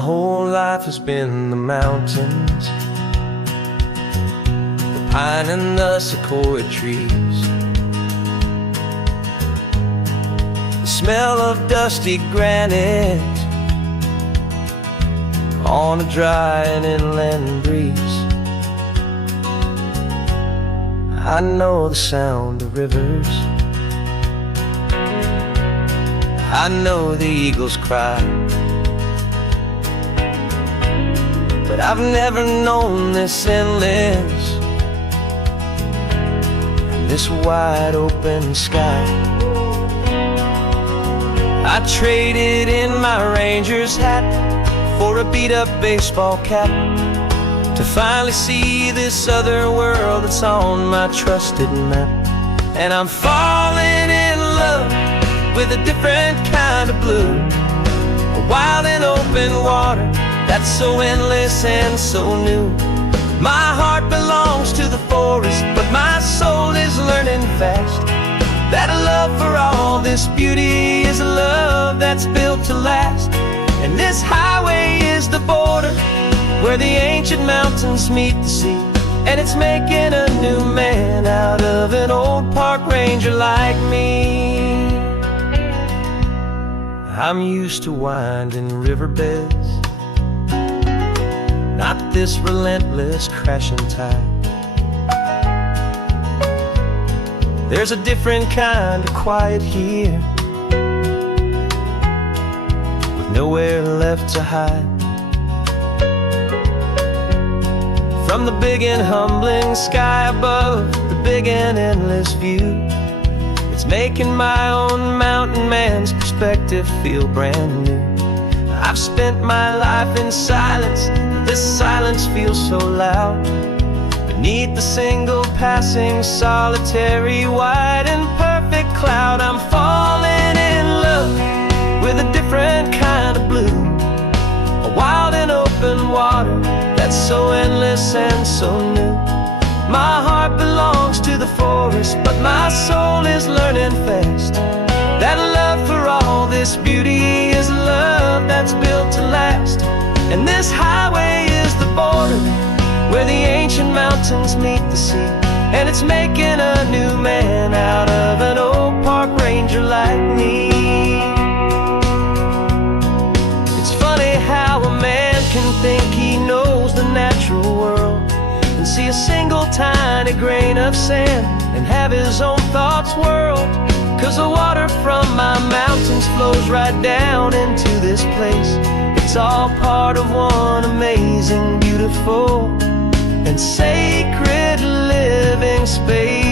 My whole life has been the mountains, the pine and the sequoia trees, the smell of dusty granite on a dry and inland breeze. I know the sound of rivers, I know the eagles cry, but I've never known this endless, this wide open sky. I traded in my ranger's hat for a beat-up baseball cap, to finally see this other world that's on my trusted map. And I'm falling in love with a different kind of blue, a wild and open water that's so endless and so new. My heart belongs to the forest, but my soul is learning fast that a love for all this beauty is a love that's built to last. And this highway is the border where the ancient mountains meet the sea, and it's making a new man out of an old park ranger like me. I'm used to winding riverbeds, not this relentless crashing tide. There's a different kind of quiet here, with nowhere left to hide. From the big and humbling sky above, the big and endless view, it's making my own mountain man's perspective feel brand new. I've spent my life in silence, this silence feels so loud. Beneath the single passing solitary white and perfect cloud, I'm falling in love with a different kind of blue, a wild and open water that's so endless and so new. My heart belongs to the forest, but my soul is learning fast that a love for all this beauty is a love that's built to last. And this highway is the border where the ancient mountains meet the sea, and it's making a new man out of an old park ranger like me. It's funny how a man can think he knows the natural world and see a single tiny grain of sand and have his own thoughts whirled. 'Cause the water from my mountains flows right down into this place. It's all part of one amazing, beautiful, and sacred living space.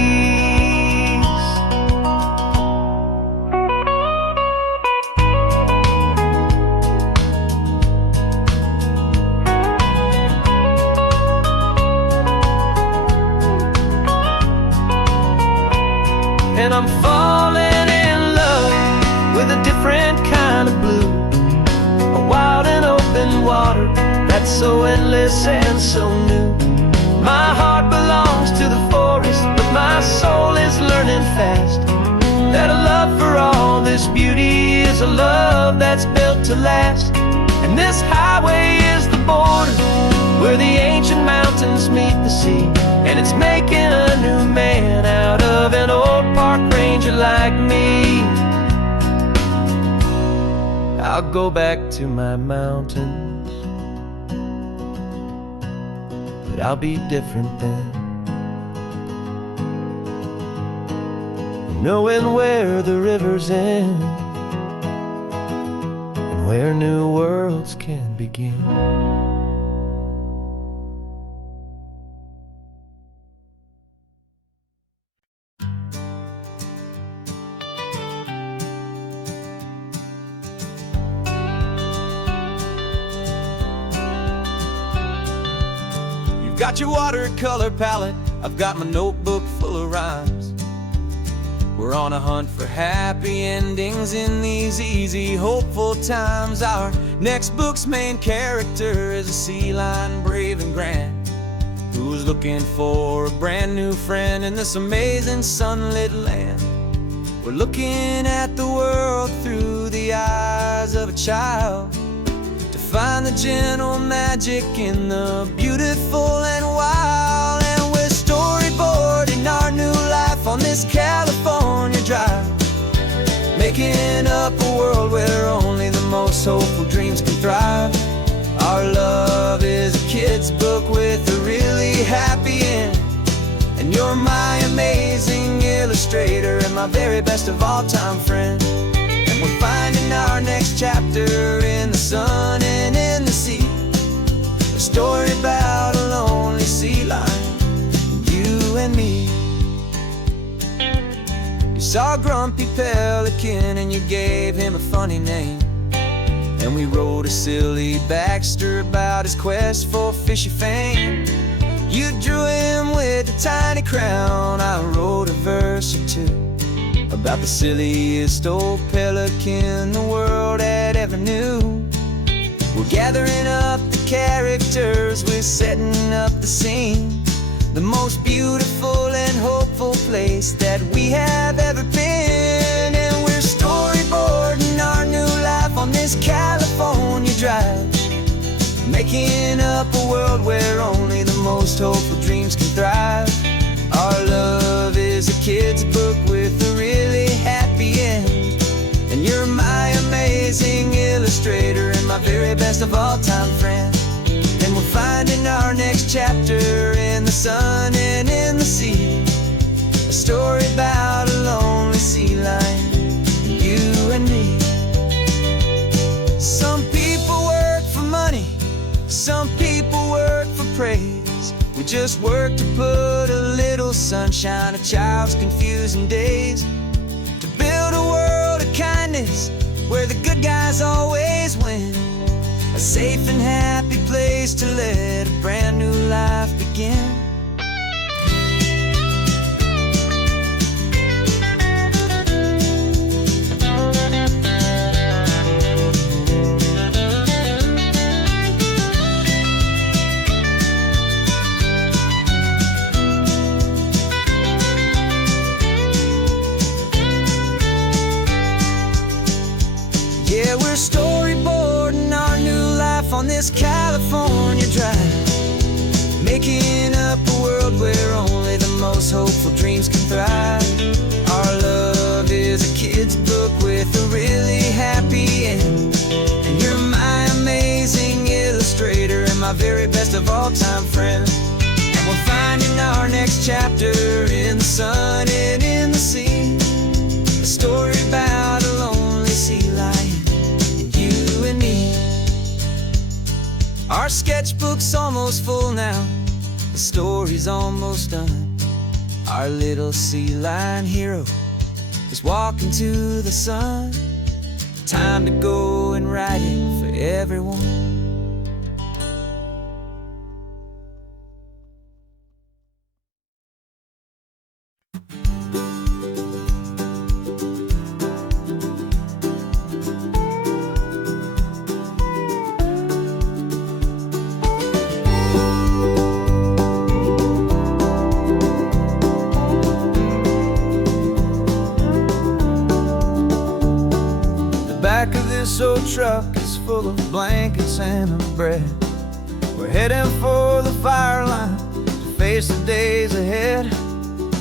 And I'm falling in love with a different kind of blue, a wild and open water that's so endless and so new. My heart belongs to the forest, but my soul is learning fast that a love for all this beauty is a love that's built to last. And this highway is the border where the ancient mountains meet the sea, and it's making a new man out of an old park ranger like me. I'll go back to my mountains, but I'll be different then, knowing where the rivers end and where new worlds can begin. Got your watercolor palette, I've got my notebook full of rhymes. We're on a hunt for happy endings in these easy, hopeful times. Our next book's main character is a sea lion, brave and grand, who's looking for a brand new friend in this amazing sunlit land. We're looking at the world through the eyes of a child, to find the gentle magic in the beautiful and wild. And we're storyboarding our new life on this California drive, making up a world where only the most hopeful dreams can thrive. Our love is a kid's book with a really happy end, and you're my amazing illustrator and my very best of all time friend. And we're finding our next chapter in the sun and in the sea, a story about a lonely sea lion, you and me. You saw a grumpy pelican and you gave him a funny name, and we wrote a silly Baxter about his quest for fishy fame. You drew him with a tiny crown, I wrote a verse or two about the silliest old pelican the world had ever knew. We're gathering up the characters, we're setting up the scene, the most beautiful and hopeful place that we have ever been. And we're storyboarding our new life on this California drive, making up a world where only the most hopeful dreams can thrive. Our love is a kid's book with a really happy end, and you're my amazing illustrator and my very best of all time friend. And we're finding our next chapter in the sun and in the sea, a story about a lonely sea lion, you and me. Some people work for money, some people work for praise. We just work to put a little sunshine in a child's confusing days, to build a world of kindness where the good guys always win, a safe and happy place to let a brand new life begin. Yeah, we're storyboarding our new life on this California drive, making up a world where only the most hopeful dreams can thrive. Our love is a kid's book with a really happy end, and you're my amazing illustrator and my very best of all time friend. And we're finding our next chapter in the sun and in the sea, a story about a lonely sea lion, you and me. Our sketchbook's almost full now, the story's almost done. Our little sea lion hero is walking to the sun. Time to go and write it for everyone. Back of this old truck is full of blankets and of bread. We're heading for the fire line to face the days ahead.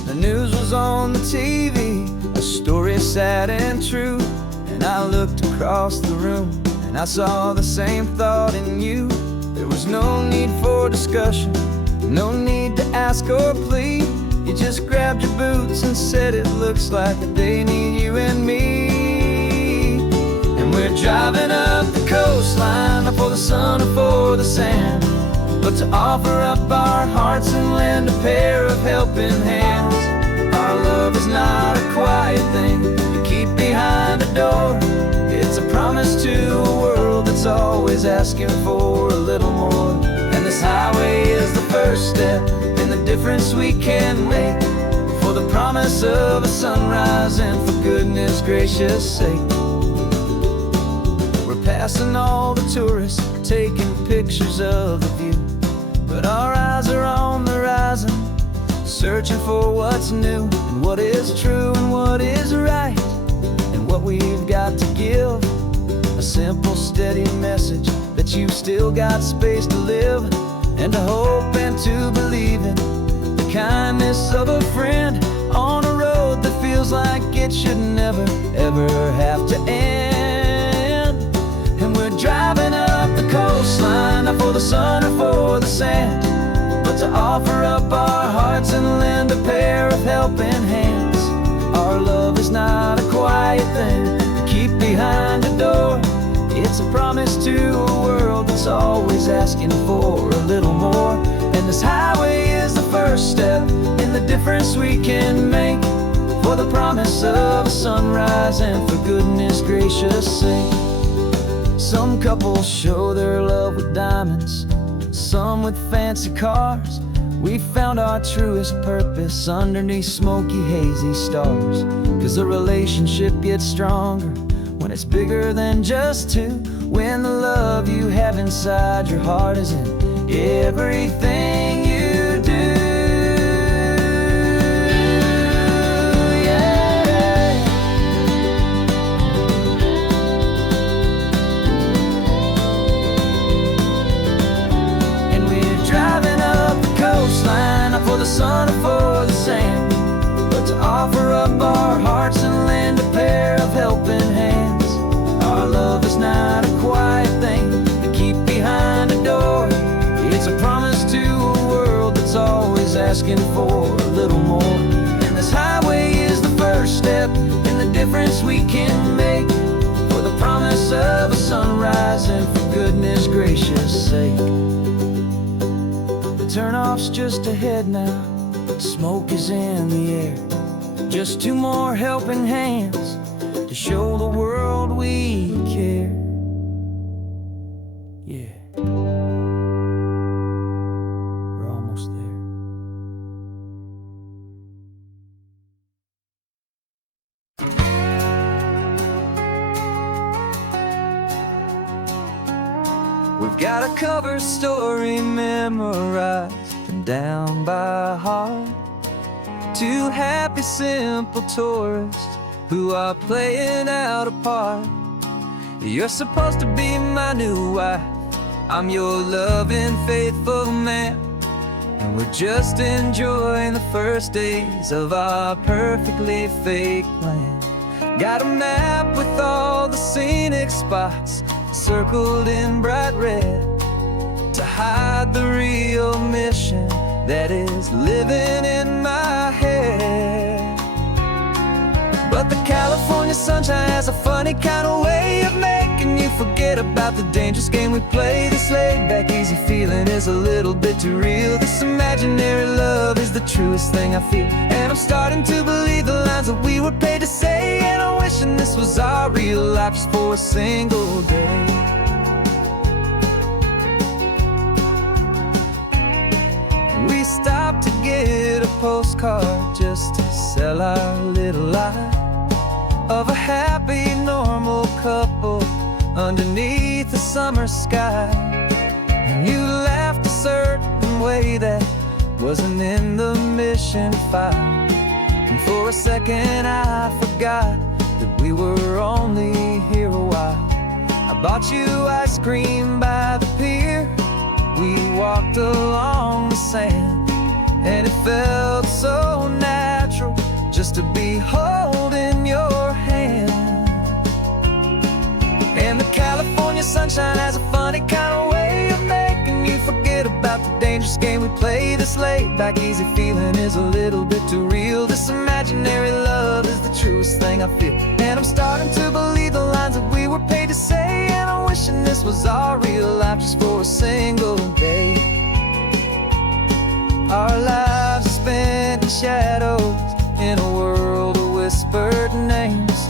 The news was on the TV, a story sad and true, and I looked across the room and I saw the same thought in you. There was no need for discussion, no need to ask or plead. You just grabbed your boots and said it looks like they need you and me. We're driving up the coastline, not for the sun or for the sand, but to offer up our hearts and lend a pair of helping hands. Our love is not a quiet thing you keep behind a door. It's a promise to a world that's always asking for a little more. And this highway is the first step in the difference we can make, for the promise of a sunrise and for goodness gracious sake. Passing all the tourists, taking pictures of the view, but our eyes are on the horizon, searching for what's new and what is true and what is right, and what we've got to give. A simple, steady message that that you've still got space to live, and to hope and to believe in the kindness of a friend on a road that feels like it should never, ever have to end. And we're driving up the coastline, not for the sun or for the sand, but to offer up our hearts and lend a pair of helping hands. Our love is not a quiet thing to keep behind a door. It's a promise to a world that's always asking for a little more. And this highway is the first step in the difference we can make, for the promise of a sunrise and for goodness gracious sake. Some couples show their love with diamonds, some with fancy cars. We found our truest purpose underneath smoky, hazy stars. 'Cause a relationship gets stronger when it's bigger than just two, when the love you have inside your heart is in everything you do. Yeah. And we're driving up the coastline, not for the sun or for the sand, but to offer up our hearts and lend a pair of helping hands. Our love is not a quiet thing to keep behind a door. It's a promise to a world that's always asking for a little more. And this highway is the first step in the difference we can make, for the promise of a sunrise and for goodness gracious sake. The turnoff's just ahead now, smoke is in the air. Just two more helping hands to show the world we care. Yeah, we're almost there. We've got a cover story memorized and down by heart. Two happy, simple tourists who are playing out a part. You're supposed to be my new wife, I'm your loving, faithful man, and we're just enjoying the first days of our perfectly fake plan. Got a map with all the scenic spots circled in bright red to hide the real mission that is living in my head. But the California sunshine has a funny kind of way of making you forget about the dangerous game we play. This laid-back, easy feeling is a little bit too real. This imaginary love is the truest thing I feel, and I'm starting to believe the lines that we were paid to say. And I'm wishing this was our real life just for a single day. We stopped to get a postcard just to sell our little lie of a happy, normal couple underneath the summer sky. And you laughed a certain way that wasn't in the mission file, and for a second I forgot that we were only here a while. I bought you ice cream by the pier, we walked along the sand, and it felt so natural just to be holding your hand. And the California sunshine has a funny kind of way of making you forget about the dangerous game we play. This laid-back, easy feeling is a little bit too real. This imaginary love is the truest thing I feel, and I'm starting to believe the lines that we were paid to say. And I'm wishing this was our real life just for a single day. Our lives are spent in shadows, in a world of whispered names,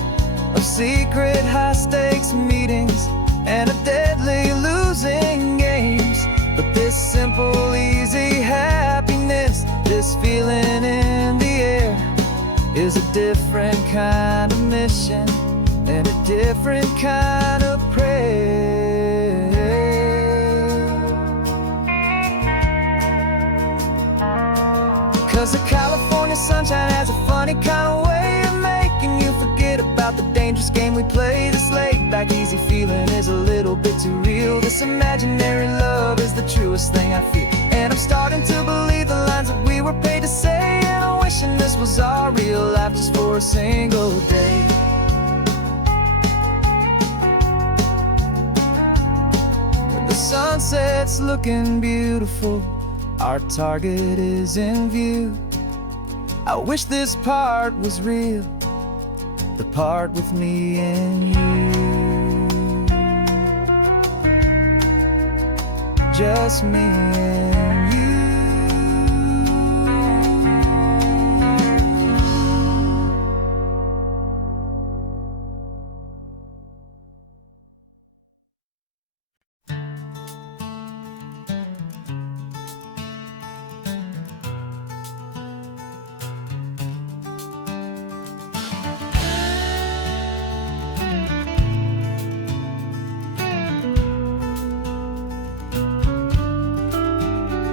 of secret high-stakes meetings and of deadly losing games. But this simple, easy happiness, this feeling in the air, is a different kind of mission and a different kind of prayer. 'Cause the California sunshine has a funny kind of way of making you forget about the dangerous game we play. This laid-back, easy feeling is a little little bit too real. This imaginary love is the truest thing I feel, and I'm starting to believe the lines that we were paid to say. And I'm wishing this was our real life just for a single day. When the sunset's looking beautiful, our target is in view. I wish this part was real, the part with me and you. Just me and you.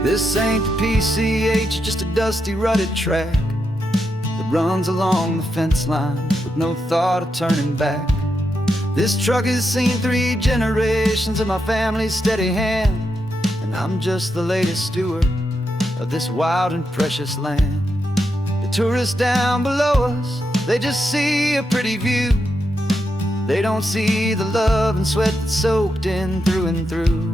This ain't the PCH, just a dusty, rutted track that runs along the fence line with no thought of turning back. This truck has seen 3 generations of my family's steady hand, and I'm just the latest steward of this wild and precious land. The tourists down below us, they just see a pretty view. They don't see the love and sweat that's soaked in through and through.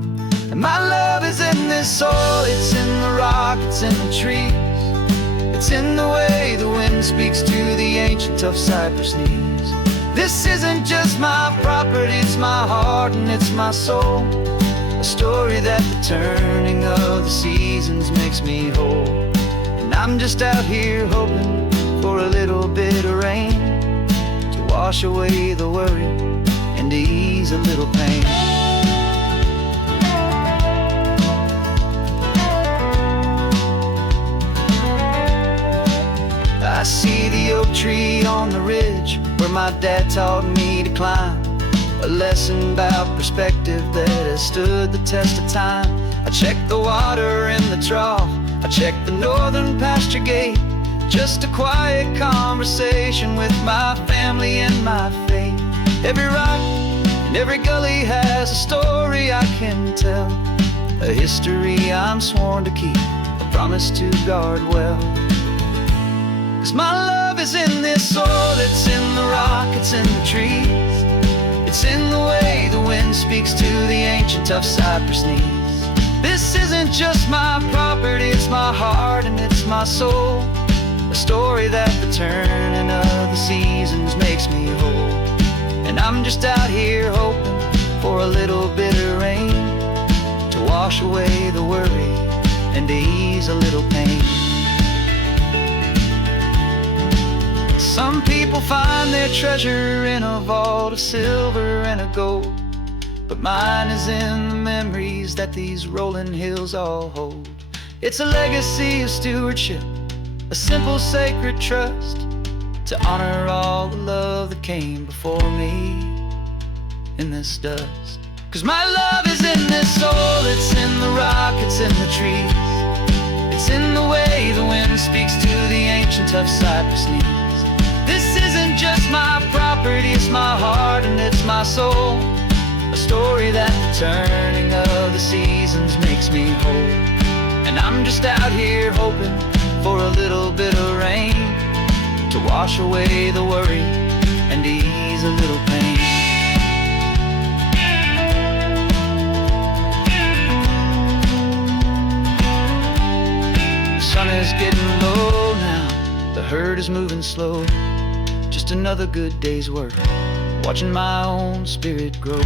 And my love is in this soil, it's in the rock, it's in the trees. It's in the way the wind speaks to the ancient tough cypress knees. This isn't just my property, it's my heart and it's my soul. A story that the turning of the seasons makes me whole. And I'm just out here hoping for a little bit of rain to wash away the worry and ease a little pain. I see the oak tree on the ridge where my dad taught me to climb. A lesson about perspective that has stood the test of time. I check the water in the trough, I check the northern pasture gate. Just a quiet conversation with my family and my faith. Every rock and every gully has a story I can tell, a history I'm sworn to keep, a promise to guard well. 'Cause my love is in this soil, it's in the rock, it's in the trees. It's in the way the wind speaks to the ancient tough cypress knees. This isn't just my property, it's my heart and it's my soul. A story that the turning of the seasons makes me whole. And I'm just out here hoping for a little bit of rain to wash away the worry and to ease a little pain. Some people find their treasure in a vault of silver and of gold, but mine is in the memories that these rolling hills all hold. It's a legacy of stewardship, a simple sacred trust, to honor all the love that came before me in this dust. 'Cause my love is in this soul, it's in the rock, it's in the trees. It's in the way the wind speaks to the ancient tough cypress knees. This isn't just my property, it's my heart and it's my soul. A story that the turning of the seasons makes me whole. And I'm just out here hoping for a little bit of rain to wash away the worry and ease a little pain. The sun is getting low now, the herd is moving slow. Just another good day's work, watching my own spirit grow.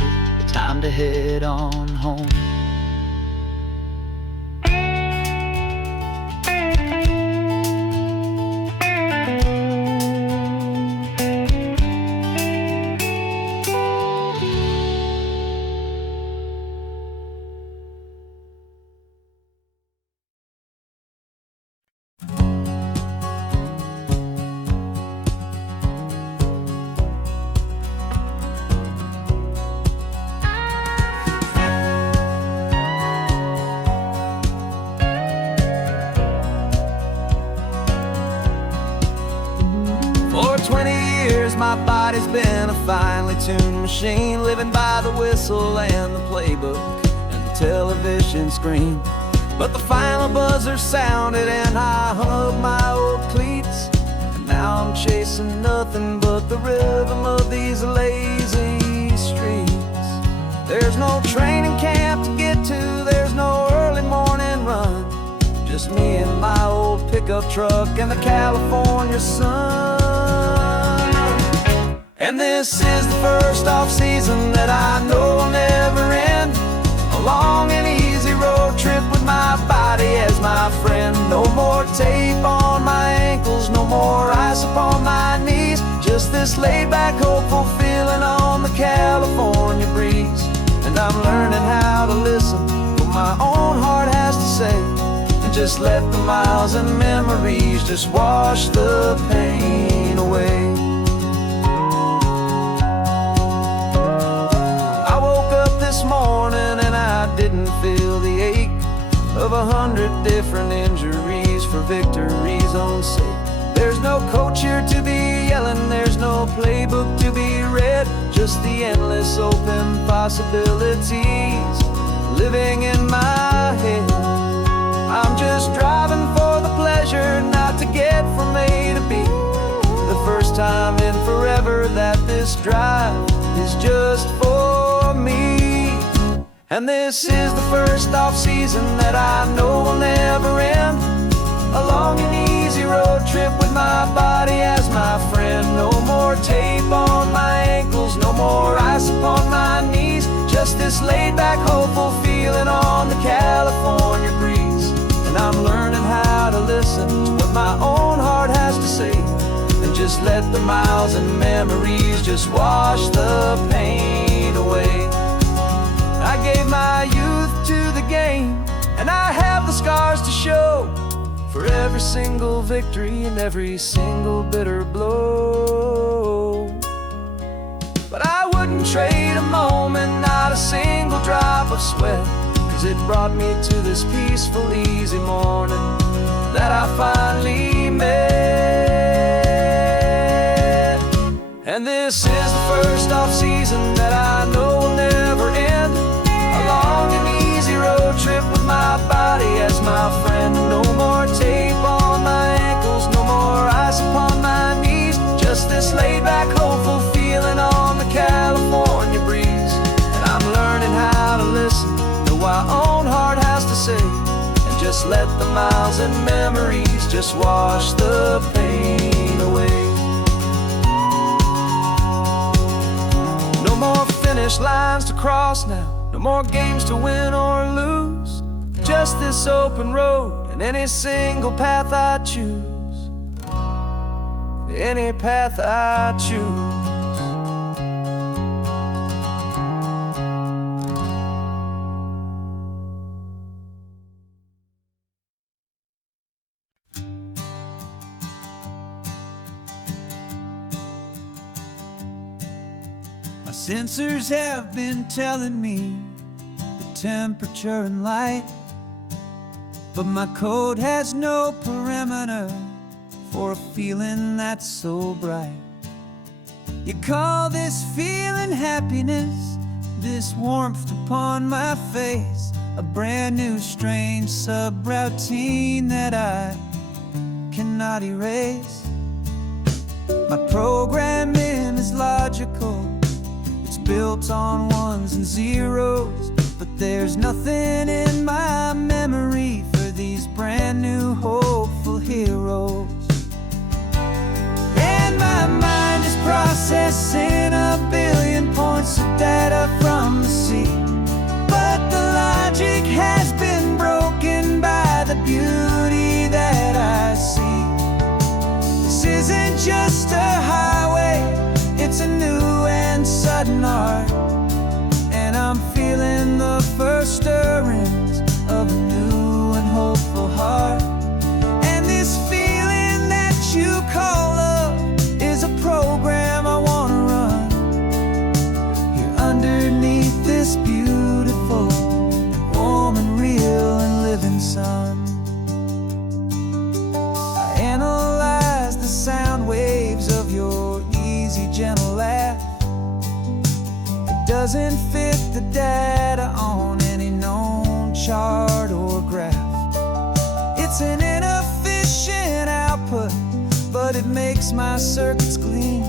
Time to head on home. my body's been a finely tuned machine, living by the whistle and the playbook and the television screen. But the final buzzer sounded and I hung up my old cleats, and now I'm chasing nothing but the rhythm of these lazy streets. There's no training camp to get to, there's no early morning run, just me and my old pickup truck and the California sun. And this is the first off-season that I know will never end, a long and easy road trip with my body as my friend. No more tape on my ankles, no more ice upon my knees, just this laid-back, hopeful feeling on the California breeze. And I'm learning how to listen what my own heart has to say, and just let the miles and memories just wash the pain away. I woke up this morning and I didn't feel the ache of 100 different injuries for victory's own sake. There's no coach here to be yelling, there's no playbook to be read, just the endless open possibilities living in my head. I'm just driving for the pleasure, not to get from A to B. The first time in forever that this drive is just for me. And this is the first off-season that I know will never end, a long and easy road trip with my body as my friend. No more tape on my ankles, no more ice upon my knees, just this laid-back, hopeful feeling on the California breeze. And I'm learning how to listen to what my own heart has to say, and just let the miles and memories just wash the pain away. I gave my youth to the game, and I have the scars to show for every single victory and every single bitter blow. But I wouldn't trade a moment, not a single drop of sweat, 'cause it brought me to this peaceful, easy morning that I finally met. And this is the first off-season that I know will never end, a long and easy road trip with my body as my friend. No more tape on my ankles, no more ice upon my knees, just this laid-back, hopeful feeling on the California breeze. And I'm learning how to listen to what my own heart has to say, and just let the miles and memories just wash the pain away. No more finish lines to cross now, no more games to win or lose, just this open road and any single path I choose, any path I choose. My sensors have been telling me the temperature and light, but my code has no perimeter for a feeling that's so bright. You call this feeling happiness, this warmth upon my face, a brand new strange subroutine that I cannot erase. My programming is logical, it's built on ones and zeros, but there's nothing in my memory for these brand new hopeful heroes. And my mind is processing a billion points of data from the sea, but the logic has been broken by the beauty that I see. This isn't just a highway, it's a new and sudden art, and I'm feeling the first stirrings of a new and hopeful heart. And this feeling that you call love is a program I wanna run here underneath this beautiful and warm and real and living sun. I analyze the sound waves of your easy, gentle doesn't fit the data on any known chart or graph. It's an inefficient output, but it makes my circuits clean.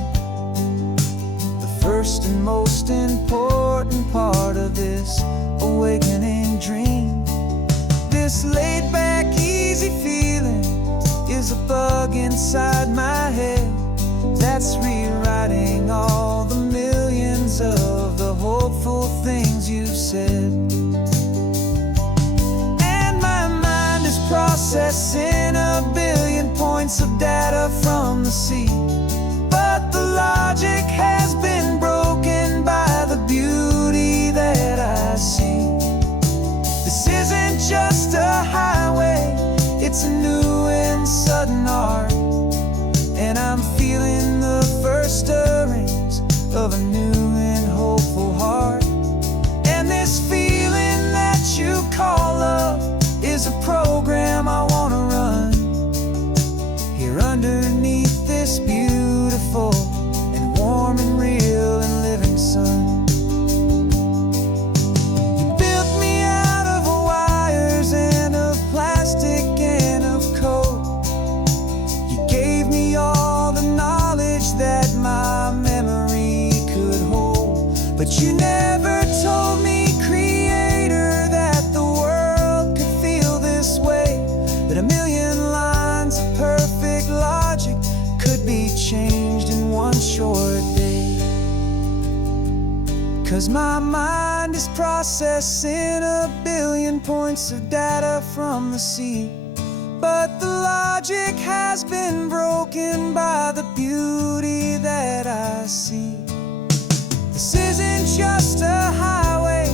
The first and most important part of this awakening dream. This laid-back, easy feeling is a bug inside my head that's rewriting all the millions of the hopeful things you've said. And my mind is processing a billion points of data from the sea, but the logic has been broken by the beauty that I see. This isn't just a highway, it's a new and sudden art, and I'm feeling the first stirrings of a new and hopeful heart. And this feeling that you call love is a program I wanna run here underneath this beautiful and warm and real and living sun. You built me out of wires and of plastic and of code. You gave me all the knowledge that my memory could hold, but you never told me, Creator, that the world could feel this way, that a million lines of perfect logic could be changed in one short day. 'Cause my mind is processing a billion points of data from the sea, but the logic has been broken by the beauty that I see. This isn't just a highway,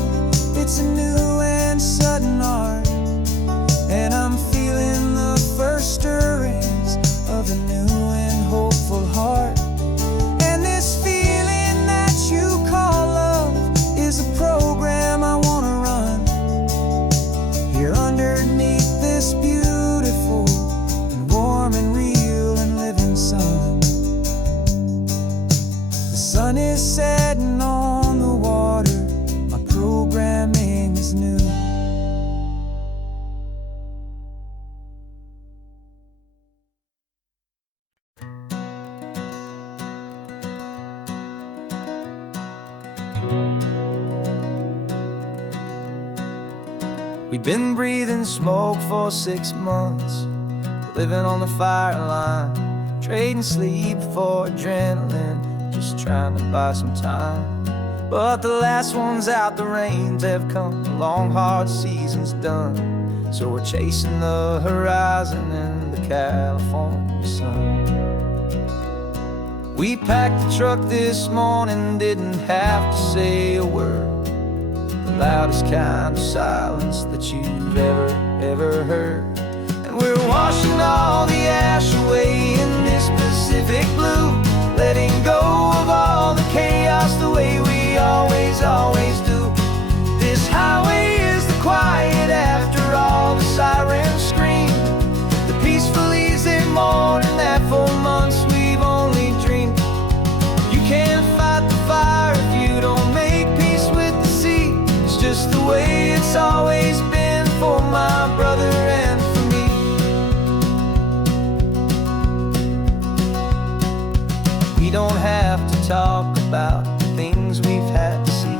it's a new and sudden art, and I'm feeling the first stirrings of a new and hopeful heart. And this feeling that you call love is a program I wanna run here underneath this beautiful and warm and real and living sun. The sun is setting on the water, my programming is new. We've been breathing smoke for 6 months, living on the fire line, trading sleep for adrenaline, just trying to buy some time. But the last one's out, the rains have come, the long hard season's done, so we're chasing the horizon in the California sun. We packed the truck this morning, didn't have to say a word, the loudest kind of silence that you've ever heard. And we're washing all the ash away in this Pacific blue, letting go of all the chaos the way we always do. This highway is the quiet after all the sirens scream, the peaceful easy morning that for months we've only dreamed. You can't fight the fire if you don't make peace with the sea. It's just the way it's always been for my brother and for me. We don't have to talk about the things we've had to see,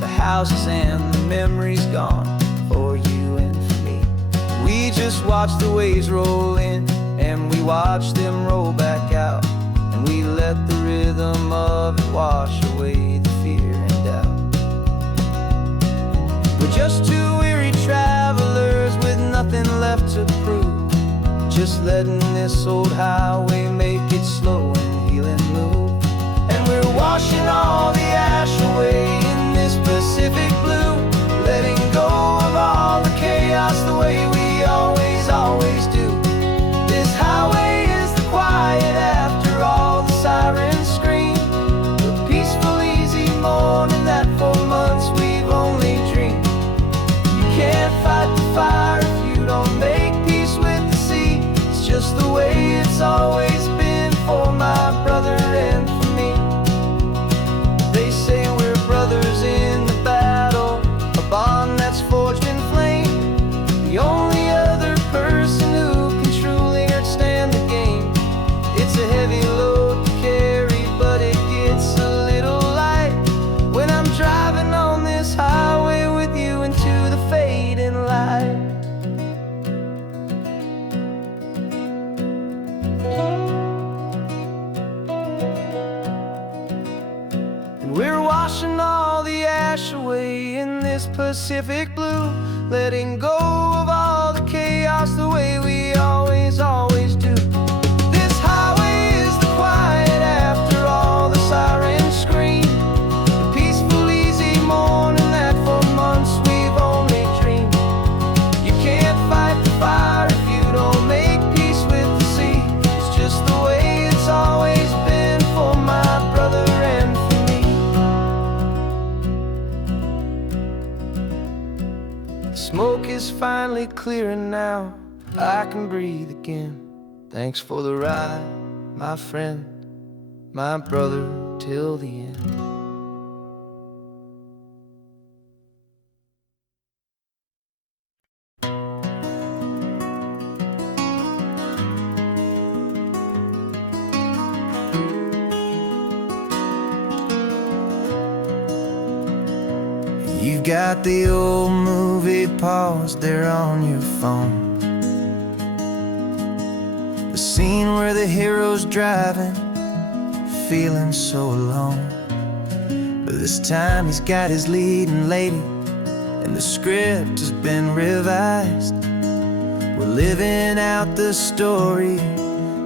the houses and the memories gone for you and for me. We just watch the waves roll in and we watch them roll back out, and we let the rhythm of it wash away the fear and doubt. We're just two weary travelers with nothing left to prove, just letting this old highway make it slow and healing move. And we're washing all the ash away in this Pacific blue, letting go of all the chaos the way we always do. This highway is the quiet after all the sirens scream, the peaceful easy morning that for months we've only dreamed. You can't fight the fire if you don't make peace with the sea. It's just the way it's always been for my washing all the ash away in this Pacific blue, letting go of all the chaos the way we always do. This highway is the quiet after all the sirens scream, the peaceful, easy morning that for months we've only dreamed. You can't fight the fire if you don't make peace with the sea. It's just the way it's always been for my brother and for me. The smoke is finally clearing now, I can breathe again. Thanks for the ride, my friend, my brother, till the end. You've got the old movie paused there on your phone, the scene where the hero's driving, feeling so alone. But this time he's got his leading lady, and the script has been revised. We're living out the story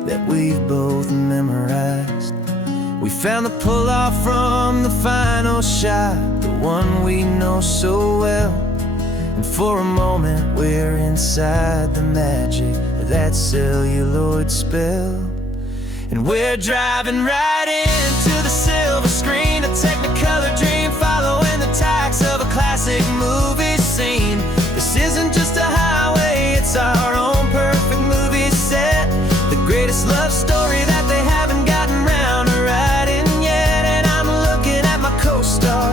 that we've both memorized. We found the pull-off from the final shot, the one we know so well. And for a moment we're inside the magic of that celluloid spell. And we're driving right into the silver screen, a technicolor dream following the tacks of a classic movie scene. This isn't just a highway, it's our own perfect movie set, the greatest love story that they haven't gotten round to writing yet. And I'm looking at my co-star,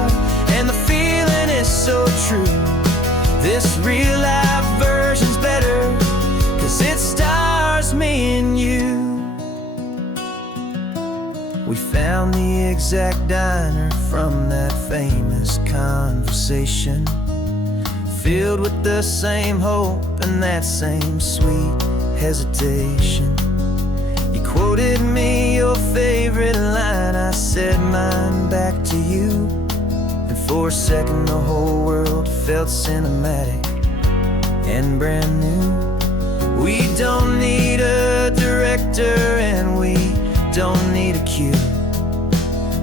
and the feeling is so true. This real life version's better, 'cause it stars me and you. We found the exact diner from that famous conversation, filled with the same hope and that same sweet hesitation. You quoted me your favorite line, I said mine back to you. And for a second the whole world felt cinematic and brand new. We don't need a director and we don't need a cue.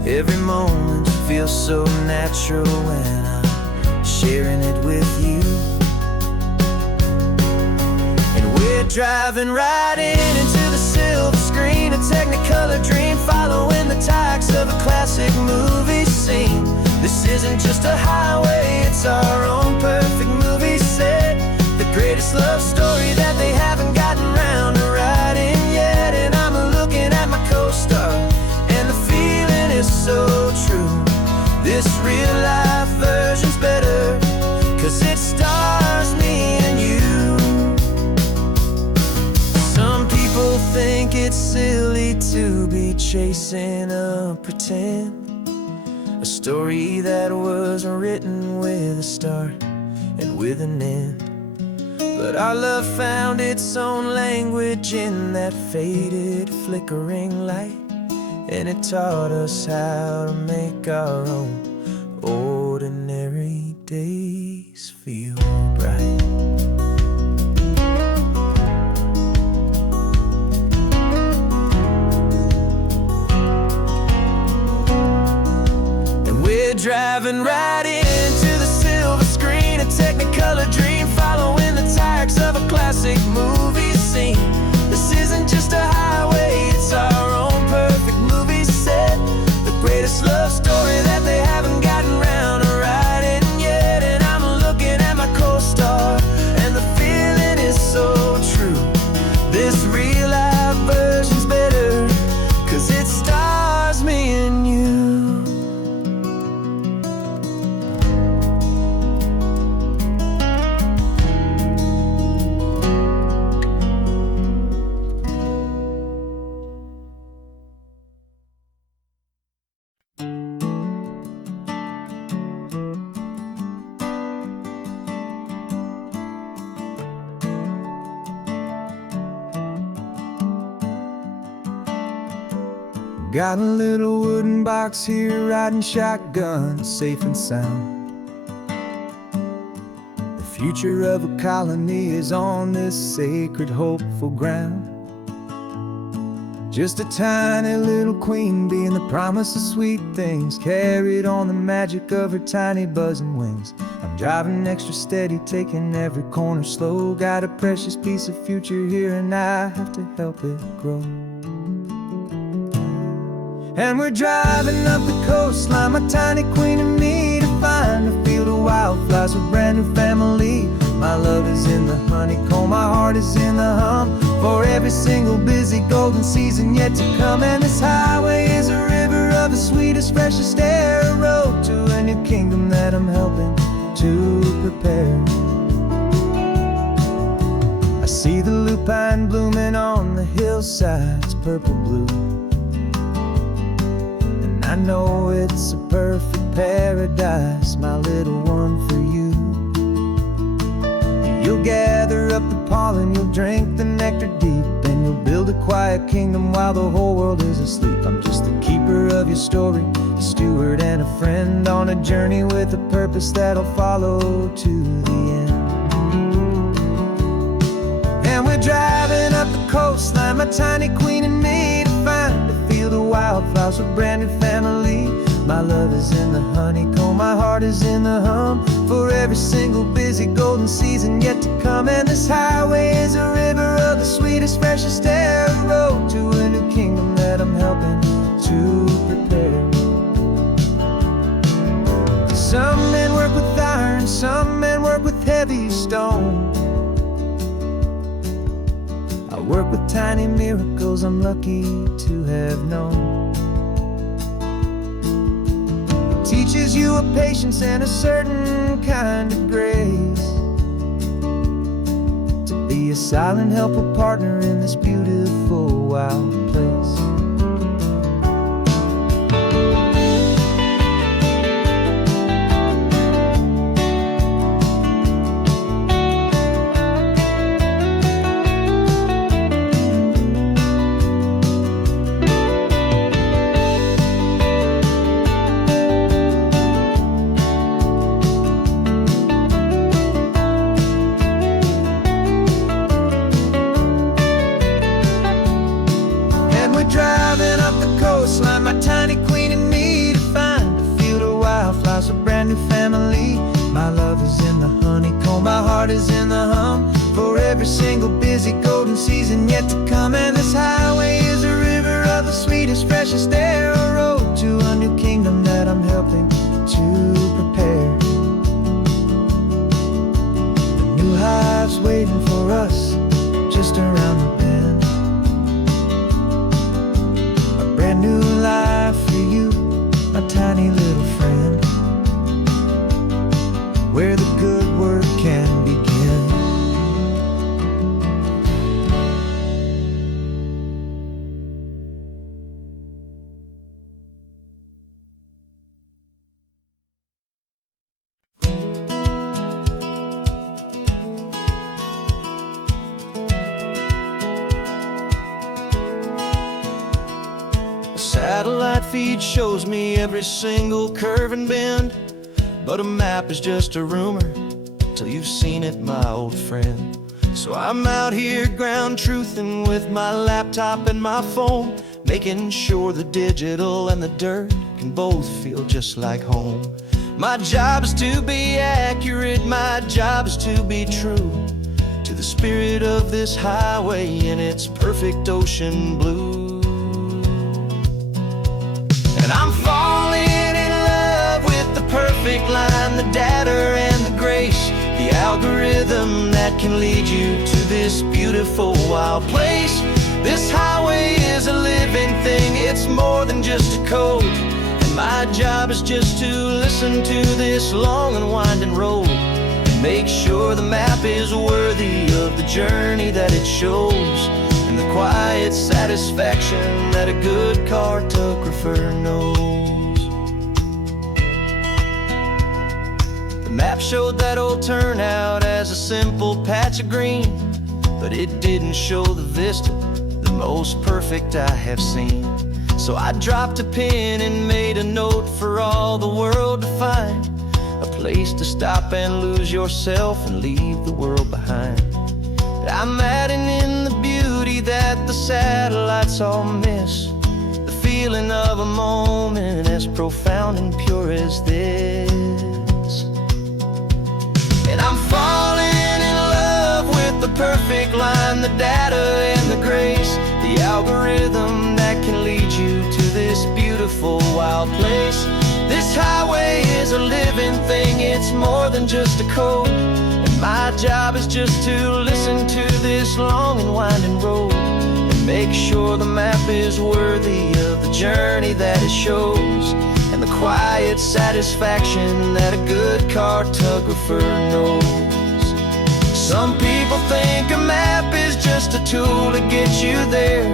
Every moment feels so natural when I'm sharing it with you. And we're driving right into the silver screen, a technicolor dream following the tacks of a classic movie scene. This isn't just a highway, it's our own perfect movie set, the greatest love story that they haven't gotten round to writing yet. And I'm looking at my co-star, and the feeling is so true. This real life version's better, 'cause it stars me and you. Some people think it's silly to be chasing a pretend, a story that was written with a start and with an end. But our love found its own language in that faded, flickering light, and it taught us how to make our own ordinary days feel bright. And we're driving right into the silver screen, a technicolor dream following the tacks of a classic movie scene. This isn't just a highway, it's our own perfect movie set, the greatest love story that they haven't gotten round to writing yet. And I'm looking at my co-star, and the feeling is so true. This real life version's better, 'cause it stars me and you. Got a little wooden box here, riding shotgun, safe and sound. The future of a colony is on this sacred, hopeful ground. Just a tiny little queen bee and the promise of sweet things, carried on the magic of her tiny buzzing wings. I'm driving extra steady, taking every corner slow. Got a precious piece of future here and I have to help it grow. And we're driving up the coastline, my tiny queen and me, to find a field of wildflowers with brand new family. My love is in the honeycomb, my heart is in the hum, for every single busy golden season yet to come. And this highway is a river of the sweetest, freshest air, a road to a new kingdom that I'm helping to prepare. I see the lupine blooming on the hillsides, purple blue, and I know it's a perfect paradise, my little one, for you. You'll gather up the pollen, you'll drink the nectar deep, and you'll build a quiet kingdom while the whole world is asleep. I'm just the keeper of your story, a steward and a friend, on a journey with a purpose that'll follow to the end. And we're driving up the coastline, my tiny queen and me, to find a field of wildflowers with brand new family. My love is in the honeycomb, my heart is in the hum, for every single busy golden season yet to come. And this highway is a river of the sweetest, freshest air, a road to a new kingdom that I'm helping to prepare. Some men work with iron, some men work with heavy stone. I work with tiny miracles I'm lucky to have known. Teaches you a patience and a certain kind of grace, to be a silent, helpful partner in this beautiful, wild place. Driving up the coastline, my tiny queen and me, to find a field of wildflowers, a brand new family. My love is in the honeycomb, my heart is in the hum, for every single busy golden season yet to come. And this highway is a river of the sweetest, freshest air, a road to a new kingdom that I'm helping to prepare. The new hive's waiting for us just around the bend. Brand new life for you, my tiny little friend, where the good work can begin. Satellite feed shows me every single curve and bend, but a map is just a rumor till you've seen it, my old friend. So I'm out here ground truthing with my laptop and my phone, making sure the digital and the dirt can both feel just like home. My job is to be accurate, my job is to be true to the spirit of this highway in its perfect ocean blue. And I'm falling in love with the perfect line, the data and the grace, the algorithm that can lead you to this beautiful wild place. This highway is a living thing, it's more than just a code, and my job is just to listen to this long and winding road and make sure the map is worthy of the journey that it shows, and the quiet satisfaction that a good cartographer knows. The map showed that old turnout as a simple patch of green, but it didn't show the vista, the most perfect I have seen. So I dropped a pen and made a note for all the world to find, a place to stop and lose yourself and leave the world behind. I'm adding in the beauty that the satellites all miss, the feeling of a moment as profound and pure as this. And I'm falling in love with the perfect line, the data and the grace, the algorithm that can lead you to this beautiful wild place. This highway is a living thing, it's more than just a code, and my job is just to listen to this long and winding road and make sure the map is worthy of the journey that it shows, and the quiet satisfaction that a good cartographer knows. Some people think a map is just a tool to get you there,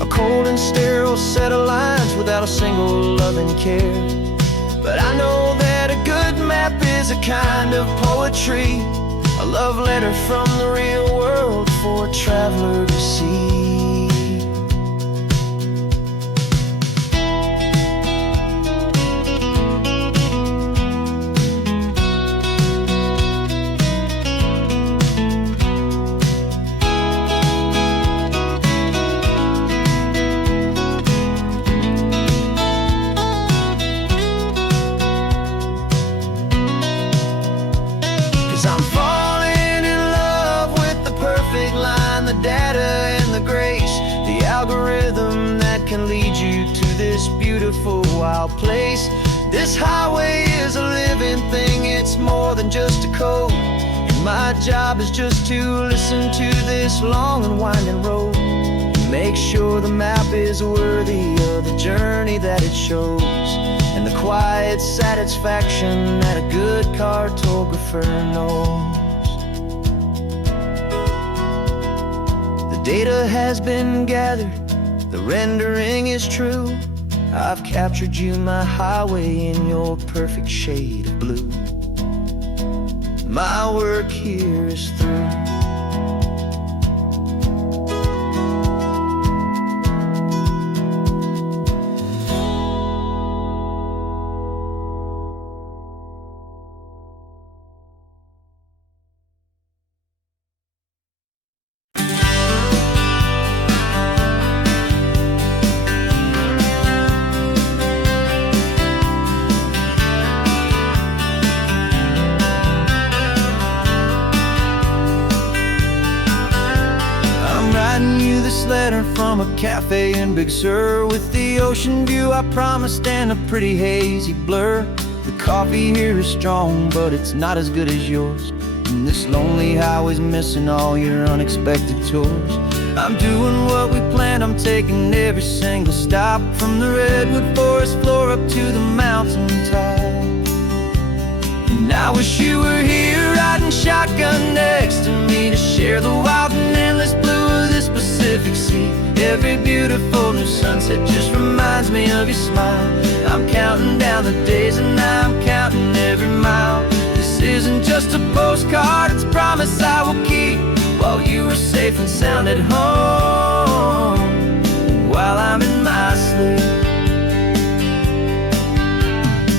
a cold and sterile set of lines without a single loving care. But I know that a good map is a kind of poetry, a love letter from the real world for a traveler to see. 'Cause I'm falling in love with the perfect line, the data and the grace, the algorithm that can lead you to this beautiful wild place. This highway is a living thing, it's more than just a code, and my job is just to listen to this long and winding road and make sure the map is worthy of the journey that it shows, and the quiet satisfaction that a good cartographer knows. The data has been gathered, the rendering is true. I've captured you, my highway, in your perfect shade of blue. My work here is through. You this letter from a cafe in Big Sur, with the ocean view I promised and a pretty hazy blur. The coffee here is strong, but it's not as good as yours, and this lonely highway's missing all your unexpected tours. I'm doing what we planned, I'm taking every single stop, from the redwood forest floor up to the mountain top. And I wish you were here riding shotgun next to me to share the wild and endless blue of this Pacific Sea. Every beautiful new sunset just reminds me of your smile. I'm counting down the days and I'm counting every mile. This isn't just a postcard, it's a promise I will keep, while you are safe and sound at home, while I'm in my sleep.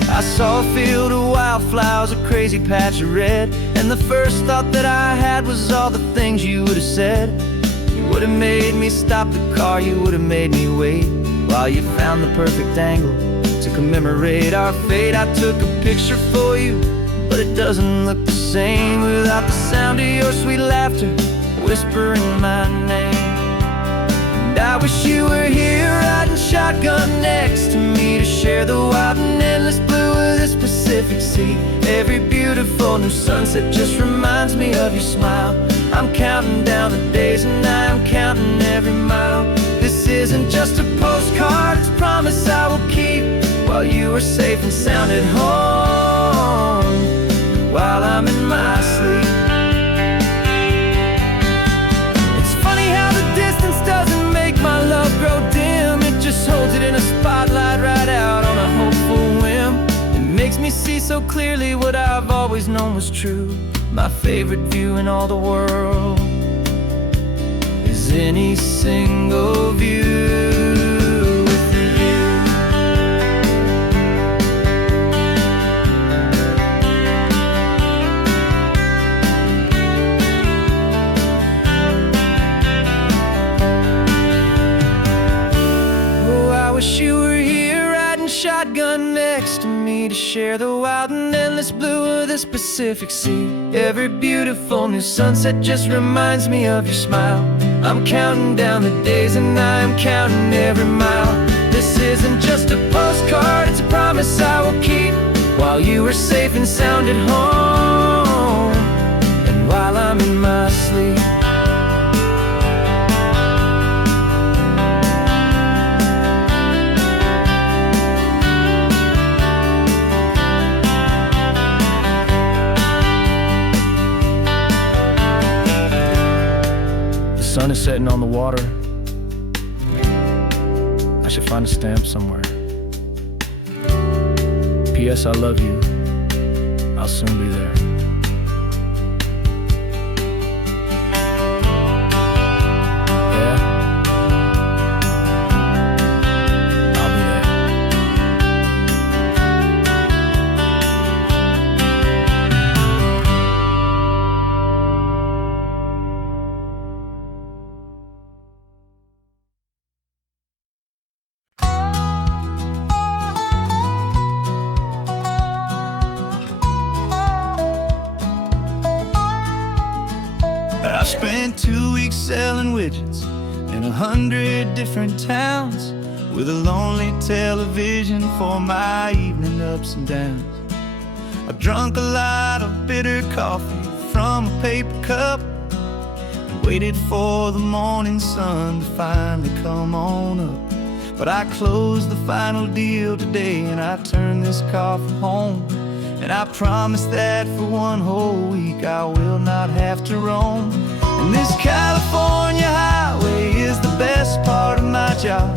I saw a field of wildflowers, a crazy patch of red, and the first thought that I had was all the things you would have said. You would have made me stop the car, you would have made me wait, while you found the perfect angle to commemorate our fate. I took a picture for you, but it doesn't look the same without the sound of your sweet laughter whispering my name. And I wish you were here riding shotgun next to me to share the wild and endless blue of this Pacific Sea. Every beautiful new sunset just reminds me of your smile. I'm counting down the days and I'm counting every mile. This isn't just a postcard, it's a promise I will keep, while you are safe and sound at home, while I'm in my sleep. It's funny how the distance doesn't make my love grow dim, it just holds it in a spotlight right out on a hopeful whim. It makes me see so clearly what I've always known was true. My favorite view in all the world is any single view with you. wide and endless blue of this Pacific Sea. Every beautiful new sunset just reminds me of your smile. I'm counting down the days and I am counting every mile. This isn't just a postcard, it's a promise I will keep, while you are safe and sound at home, and while I'm in my sleep. The sun is setting on the water. I should find a stamp somewhere. P.S. I love you. I'll soon be there. Yeah? I'll be there. I spent 2 weeks selling widgets in 100 different towns, with a lonely television for my evening ups and downs. I've drunk a lot of bitter coffee from a paper cup, and waited for the morning sun to finally come on up. But I closed the final deal today and I turned this car for home. And I promise that for one whole week I will not have to roam. And this California highway is the best part of my job.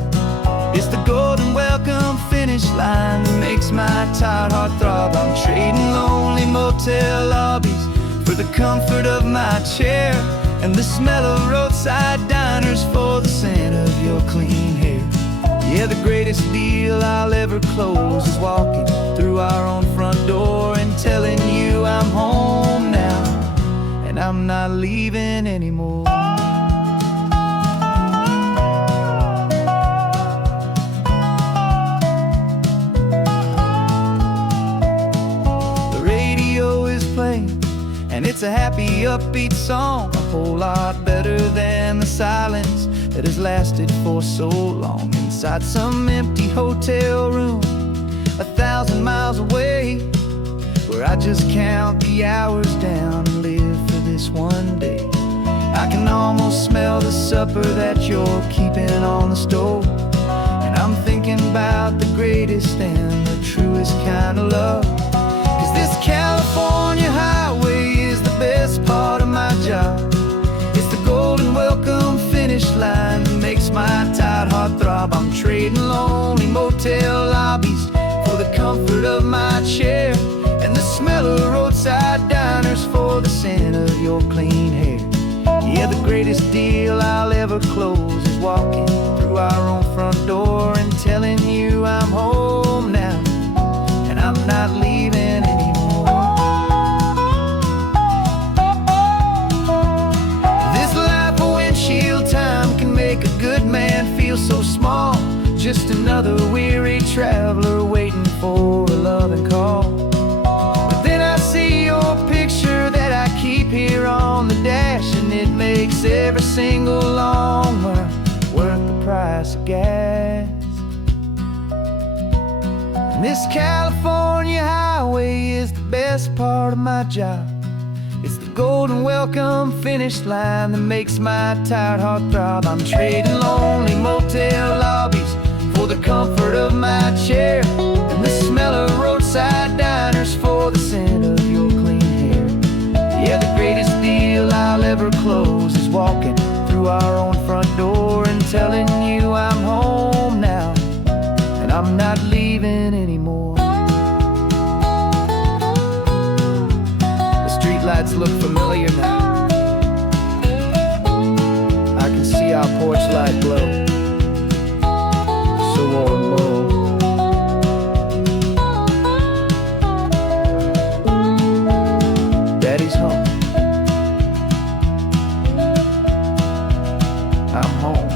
It's the golden welcome finish line that makes my tired heart throb. I'm trading lonely motel lobbies for the comfort of my chair, and the smell of roadside diners for the scent of your clean hair. Yeah, the greatest deal I'll ever close is walking through our own front door and telling you I'm home now, and I'm not leaving anymore. The radio is playing, and it's a happy, upbeat song, a whole lot better than the silence that has lasted for so long. Inside some empty hotel room 1,000 miles away, where I just count the hours down and live for this one day. I can almost smell the supper that you're keeping on the stove, and I'm thinking about the greatest and the truest kind of love. 'Cause this California highway is the best part of my job. It's the golden welcome finish line that makes my tired heart throb. I'm trading lonely motel lobbies for the comfort of my chair, and the smell of roadside diners for the scent of your clean hair. Yeah, the greatest deal I'll ever close is walking through our own front door and telling you I'm home now, and I'm not leaving anymore. This life of windshield time can make a good man feel so small, just another weary traveler waiting for a loving call. But then I see your picture that I keep here on the dash, and it makes every single long mile worth the price of gas. And this California highway is the best part of my job. It's the golden welcome finish line that makes my tired heart throb. I'm trading lonely motel lobbies for the comfort of my chair, and the smell of roadside diners for the scent of your clean hair. Yeah, the greatest deal I'll ever close is walking through our own front door and telling you I'm home now, and I'm not leaving anymore. The streetlights look familiar now. I can see our porch light glow, so warm and low. Daddy's home. I'm home.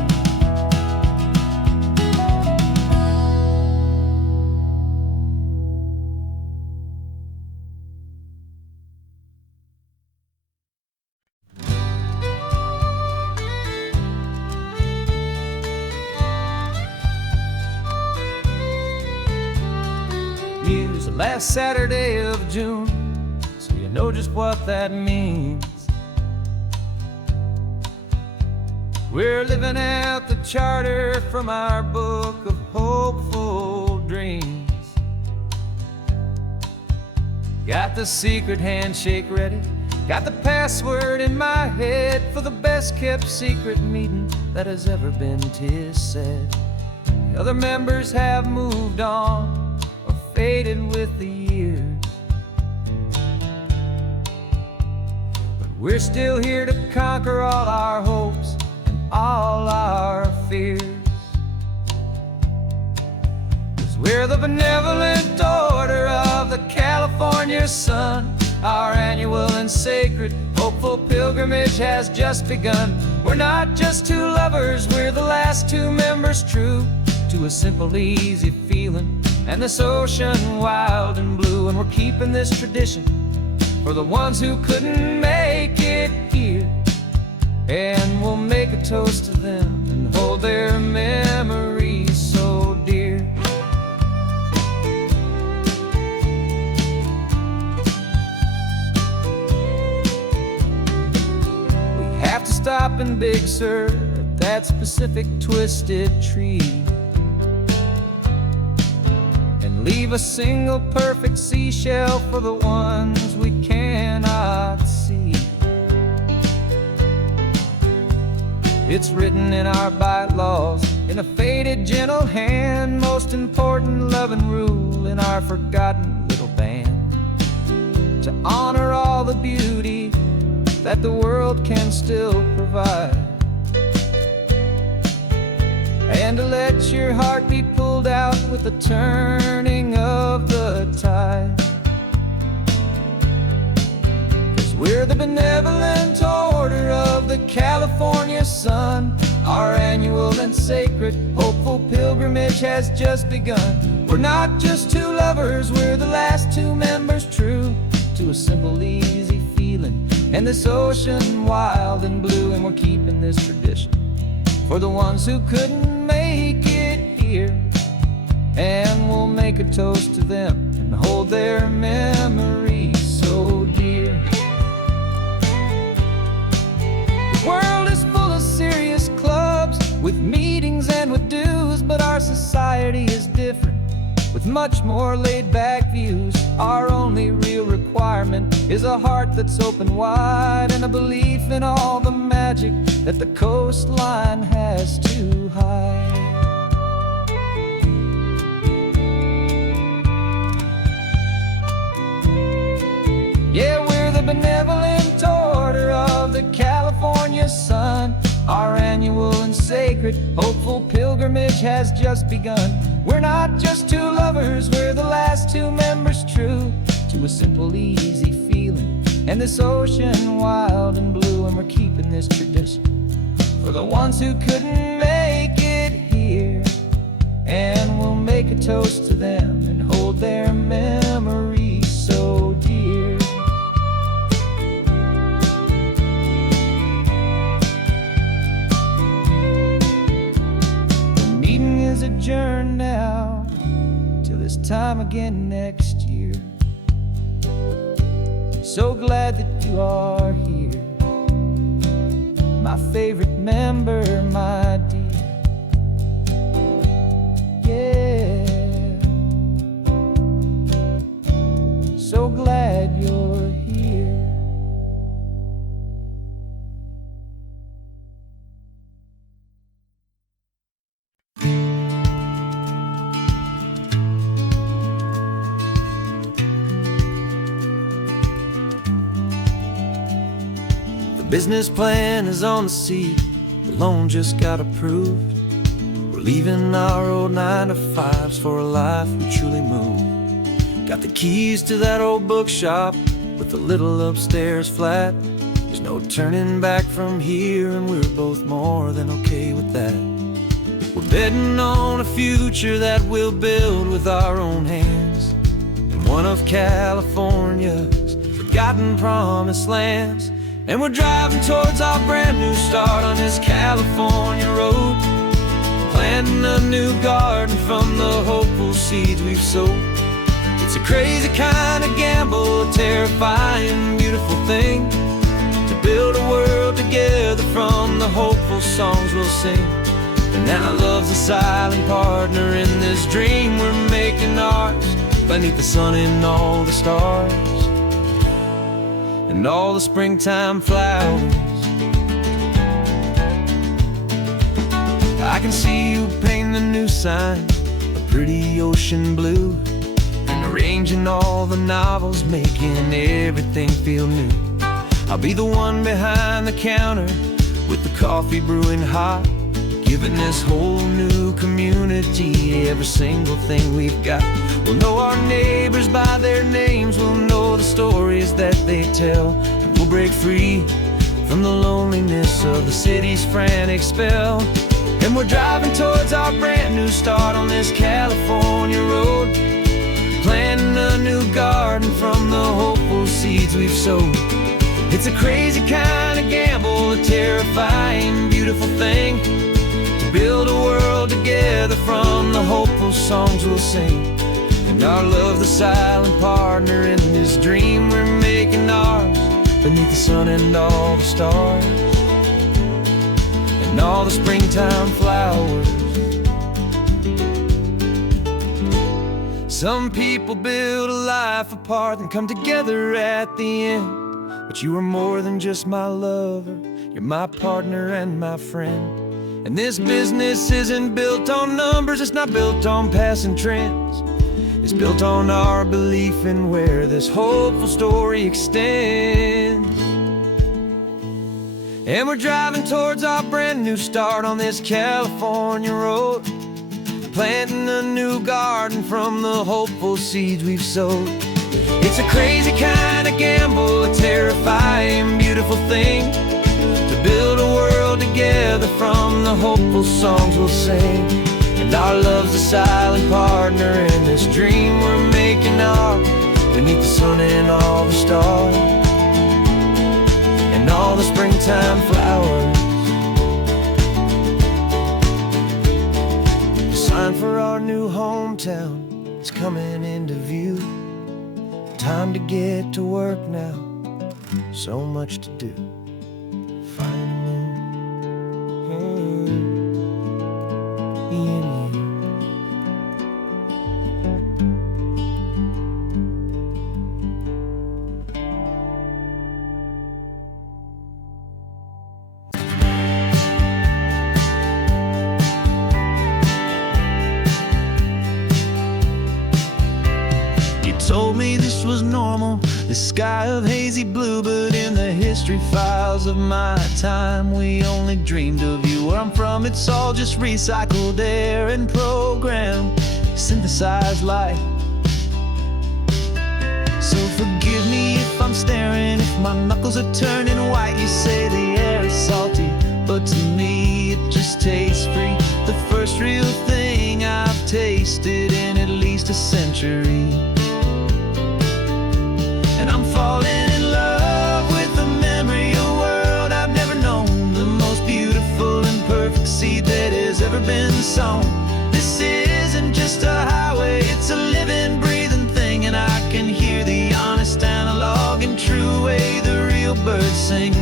last Saturday of June, so you know just what that means. We're living out the charter from our book of hopeful dreams. Got the secret handshake ready, got the password in my head for the best kept secret meeting that has ever been, 'tis said. The other members have moved on or faded with the years, but we're still here to conquer all our hopes and all our fears. 'Cause we're the benevolent order of the California sun. Our annual and sacred hopeful pilgrimage has just begun. We're not just two lovers, we're the last two members true to a simple, easy feeling and this ocean wild and blue. And we're keeping this tradition for the ones who couldn't make it here, and we'll make a toast to them and hold their memories so dear. Stop in Big Sur at that specific twisted tree and leave a single perfect seashell for the ones we cannot see. It's written in our bylaws in a faded gentle hand, most important loving rule in our forgotten little band, to honor all the beauty that the world can still provide, and to let your heart be pulled out with the turning of the tide. 'Cause we're the benevolent order of the California sun. Our annual and sacred hopeful pilgrimage has just begun. We're not just two lovers, we're the last two members true to a simple, easy feeling and this ocean wild and blue. And we're keeping this tradition for the ones who couldn't make it here, and we'll make a toast to them and hold their memories so dear. The world is full of serious clubs with meetings and with dues, but our society is different with much more laid-back views. Our only real requirement is a heart that's open wide and a belief in all the magic that the coastline has to hide. Yeah, we're the benevolent order of the California sun. Our annual and sacred hopeful pilgrimage has just begun. We're not just two lovers, we're the last two members true to a simple, easy feeling and this ocean wild and blue. And we're keeping this tradition for the ones who couldn't make it here, and we'll make a toast to them and hold their memories so dear. The meeting is adjourned now till this time again next year. So glad that you are here, my favorite member, my dear. Yeah, so glad you're here. The business plan is on the seat, the loan just got approved. We're leaving our old 9-to-5s for a life we truly move. Got the keys to that old bookshop with the little upstairs flat. There's no turning back from here, and we're both more than okay with that. We're betting on a future that we'll build with our own hands in one of California's forgotten promised lands. And we're driving towards our brand new start on this California road, planting a new garden from the hopeful seeds we've sowed. It's a crazy kind of gamble, a terrifying, beautiful thing, to build a world together from the hopeful songs we'll sing. And now love's a silent partner in this dream we're making ours, beneath the sun and all the stars and all the springtime flowers. I can see you painting a new sign, a pretty ocean blue, and arranging all the novels, making everything feel new. I'll be the one behind the counter with the coffee brewing hot, giving this whole new community every single thing we've got. We'll know our neighbors by their names, we'll know the stories that they tell, and we'll break free from the loneliness of the city's frantic spell. And we're driving towards our brand new start on this California road, planting a new garden from the hopeful seeds we've sowed. It's a crazy kind of gamble, a terrifying, beautiful thing, to build a world together from the hopeful songs we'll sing. And our love, the silent partner in this dream we're making ours, beneath the sun and all the stars and all the springtime flowers. Some people build a life apart and come together at the end, but you are more than just my lover, you're my partner and my friend. And this business isn't built on numbers, it's not built on passing trends, it's built on our belief in where this hopeful story extends. And we're driving towards our brand new start on this California road, planting a new garden from the hopeful seeds we've sowed. It's a crazy kind of gamble, a terrifying, beautiful thing, to build a world together from the hopeful songs we'll sing. And our love's a silent partner in this dream we're making ours, beneath the sun and all the stars and all the springtime flowers. The sign for our new hometown is coming into view. Time to get to work now, so much to do. Told me this was normal, this sky of hazy blue, but in the history files of my time, we only dreamed of you. Where I'm from, it's all just recycled air and programmed, synthesized light. So forgive me if I'm staring, if my knuckles are turning white. You say the air is salty, but to me it just tastes free. The first real thing I've tasted in at least a century. And I'm falling in love with the memory of a world I've never known, the most beautiful and perfect seed that has ever been sown. This isn't just a highway, it's a living, breathing thing, and I can hear the honest, analog, and true way the real birds sing.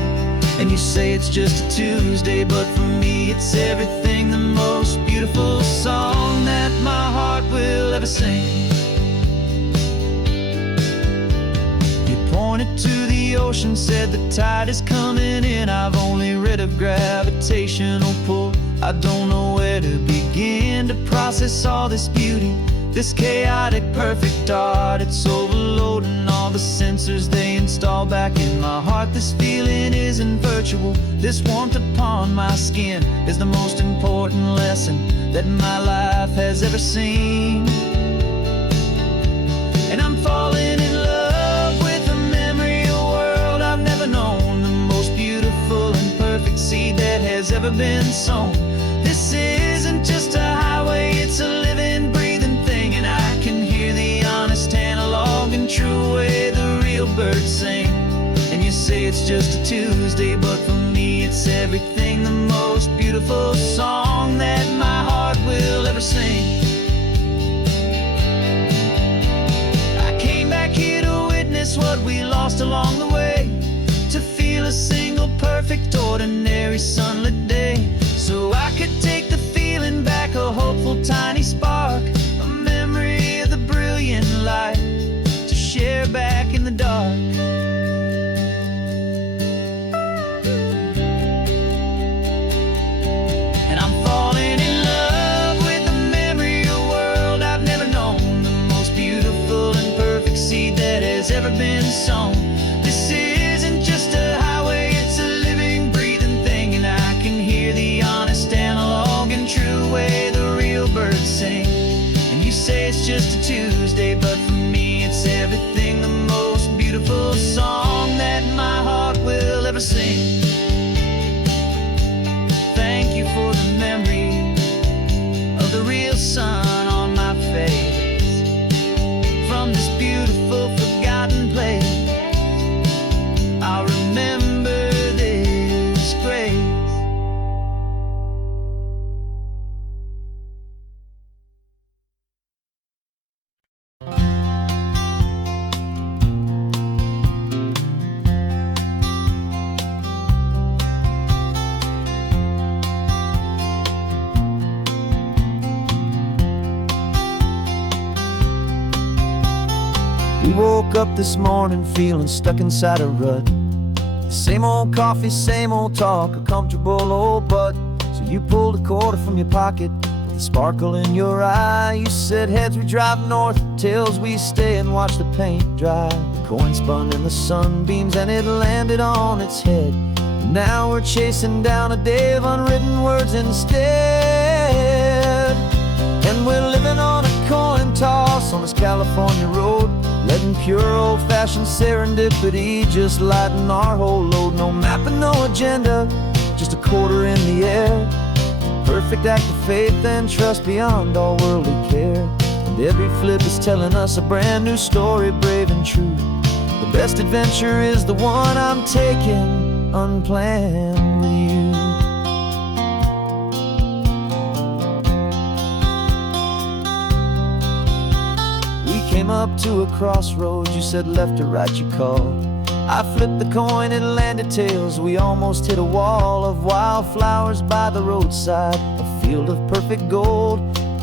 And you say it's just a Tuesday, but for me it's everything, the most beautiful song that my heart will ever sing. Pointed to the ocean, said the tide is coming in. I've only read of gravitational pull, I don't know where to begin to process all this beauty, this chaotic perfect art. It's overloading all the sensors they install back in my heart. This feeling isn't virtual, this warmth upon my skin is the most important lesson that my life has ever seen. And I'm falling in love seed that has ever been sown. This isn't just a highway, it's a living, breathing thing, and I can hear the honest, analog, and true way the real birds sing. And you say it's just a Tuesday, but for me it's everything, the most beautiful song that my heart will ever sing. I lost along the way, to feel a single perfect ordinary sunlit day, so I could take the feeling back, a hopeful tiny spark, a memory of the brilliant light to share back in the dark. And I'm falling in love with the memory of a world I've never known, the most beautiful and perfect seed that has ever been sown. This isn't just a highway, it's a living, breathing thing, and I can hear the honest analog and true way the real birds sing. And you say it's just a Tuesday, but for me it's everything, the most beautiful song that my heart will ever sing. Thank you for the memory of the real sun on my face, from this beautiful forgotten place. I'll remember this grace. We woke up this morning feeling stuck inside a rut. Same old coffee, same old talk, a comfortable old butt. So you pulled a quarter from your pocket with a sparkle in your eye. You said heads we drive north, tails we stay and watch the paint dry. The coin spun in the sunbeams and it landed on its head. And now we're chasing down a day of unwritten words instead. And we're living on a coin toss on this California road, letting pure old-fashioned serendipity just lighten our whole load. No map and no agenda, just a quarter in the air. Perfect act of faith and trust beyond all worldly care. And every flip is telling us a brand new story, brave and true. The best adventure is the one I'm taking, unplanned with you. Came up to a crossroads, you said left or right you called. I flipped the coin, it landed tails. We almost hit a wall of wildflowers by the roadside, a field of perfect gold,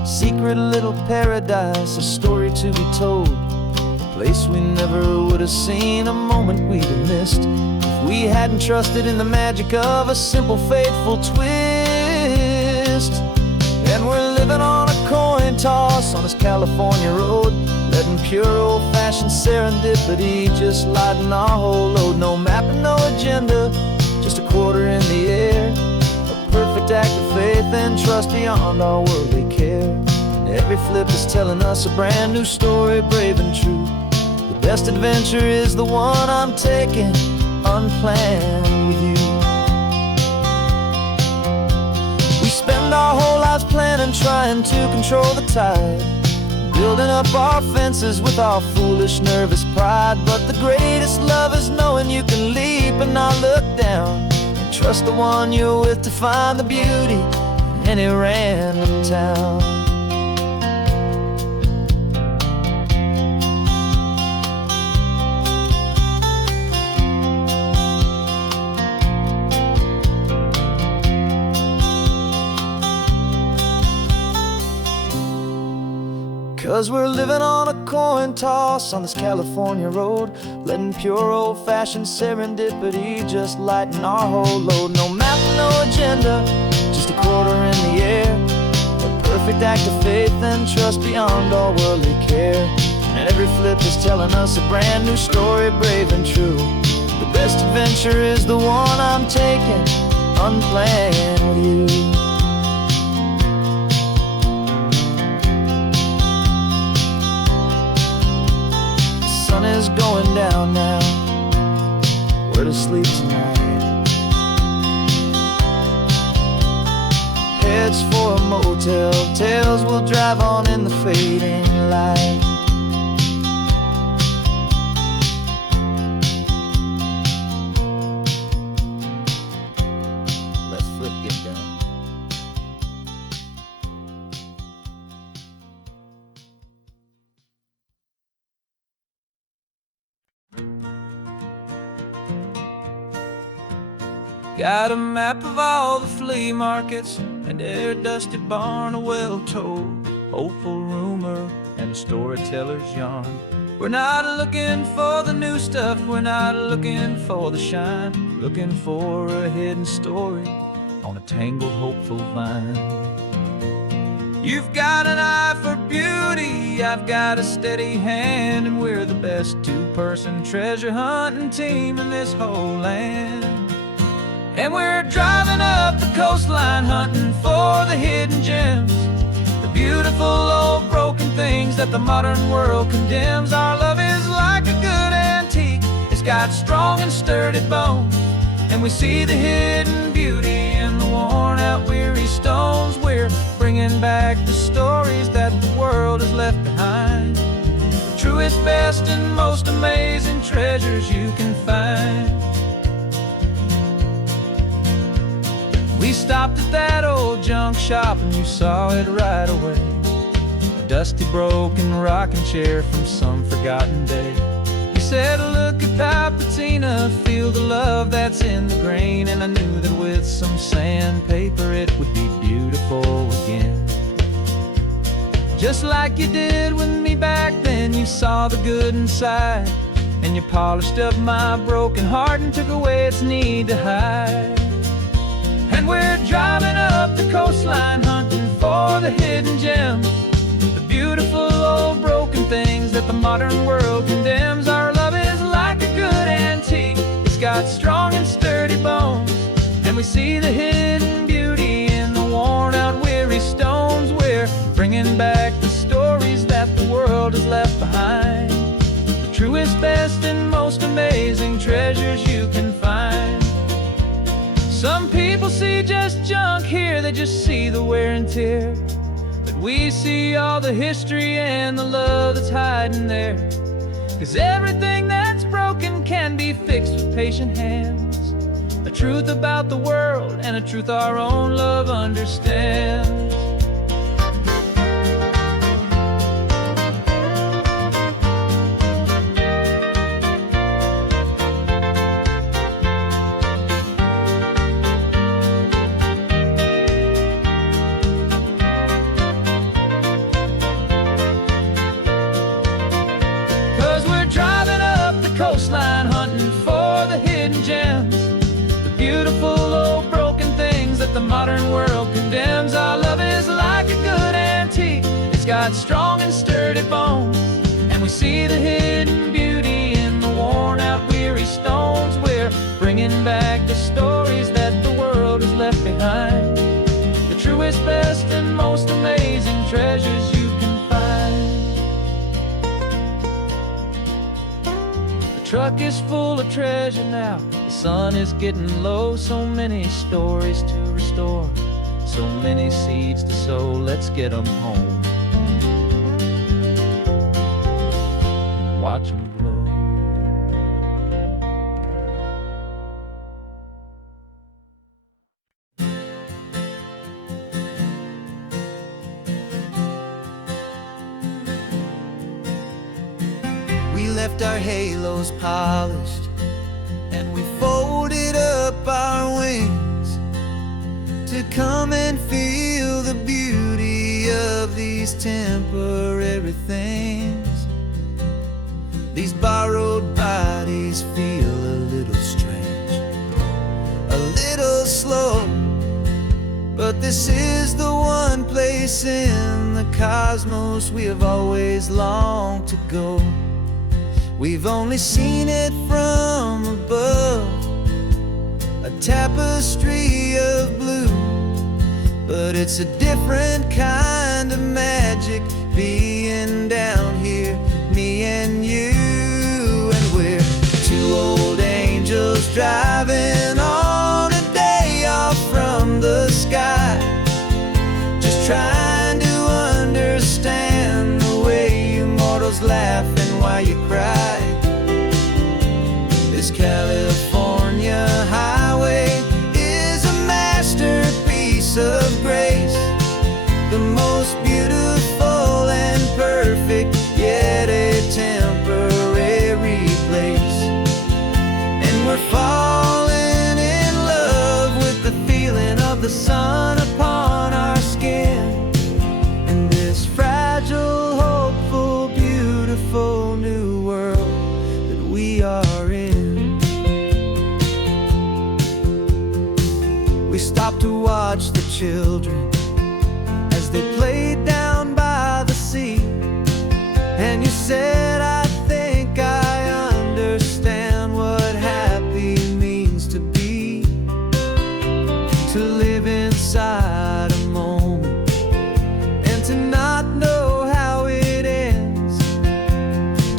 secret little paradise, a story to be told, a place we never would have seen, a moment we'd have missed if we hadn't trusted in the magic of a simple faithful twist. And we're living on a coin toss on this California road, letting pure old-fashioned serendipity just lighten our whole load. No map and no agenda, just a quarter in the air. A perfect act of faith and trust beyond our worldly care. And every flip is telling us a brand new story, brave and true. The best adventure is the one I'm taking, unplanned with you. We spend our whole lives planning, trying to control the tide, building up our fences with our foolish, nervous pride. But the greatest love is knowing you can leap and not look down, and trust the one you're with to find the beauty in any random town. 'Cause we're living on a coin toss on this California road, letting pure old-fashioned serendipity just lighten our whole load. No map, no agenda, just a quarter in the air. A perfect act of faith and trust beyond all worldly care. And every flip is telling us a brand new story, brave and true. The best adventure is the one I'm taking, unplanned with you. Sun is going down now, we're to sleep tonight. Heads for a motel, tails will drive on in the fading light. Let's flip get done. Got a map of all the flea markets and their dusty barn, a well-told, hopeful rumor, and a storyteller's yarn. We're not looking for the new stuff, we're not looking for the shine, looking for a hidden story on a tangled, hopeful vine. You've got an eye for beauty, I've got a steady hand, and we're the best two-person treasure hunting team in this whole land. And we're driving up the coastline hunting for the hidden gems, the beautiful old broken things that the modern world condemns. Our love is like a good antique, it's got strong and sturdy bones, and we see the hidden beauty in the worn out weary stones. We're bringing back the stories that the world has left behind, the truest, best, and most amazing treasures you can find. We stopped at that old junk shop and you saw it right away, a dusty, broken rocking chair from some forgotten day. You said, look at that patina, feel the love that's in the grain, and I knew that with some sandpaper it would be beautiful again. Just like you did with me back then, you saw the good inside, and you polished up my broken heart and took away its need to hide. And we're driving up the coastline hunting for the hidden gems, the beautiful old broken things that the modern world condemns. Our love is like a good antique, it's got strong and sturdy bones, and we see the hidden beauty in the worn out weary stones. We're bringing back the stories that the world has left behind, the truest, best, and most amazing treasures you can find. Some people see just junk here, they just see the wear and tear, but we see all the history and the love that's hiding there. 'Cause everything that's broken can be fixed with patient hands, a truth about the world and a truth our own love understands. Coastline hunting for the hidden gems, the beautiful old broken things that the modern world condemns. Our love is like a good antique, it's got strong and sturdy bones, and we see the hidden beauty in the worn out weary stones. We're bringing back the stories that the world has left behind, the truest, best, and most amazing treasures you can find. The truck is full of treasure now, the sun is getting low, so many stories to restore, so many seeds to sow. Let's get them home, watch them blow. We left our halos polished, and we folded up our wings to come and feel the beauty of these temporary things. These borrowed bodies feel a little strange, a little slow, but this is the one place in the cosmos we have always longed to go. We've only seen it from above, a tapestry of blue, but it's a different kind of magic being down here, me and you. And we're two old angels driving on a day off from the sky, just trying to understand the way you mortals laugh and why you cry. This California highway is a masterpiece of grace, the most beautiful and perfect, yet a temporary place. And we're falling in love we are in. We stopped to watch the children as they played down by the sea. And you said, I think I understand what happy means to be. To live inside a moment and to not know how it ends.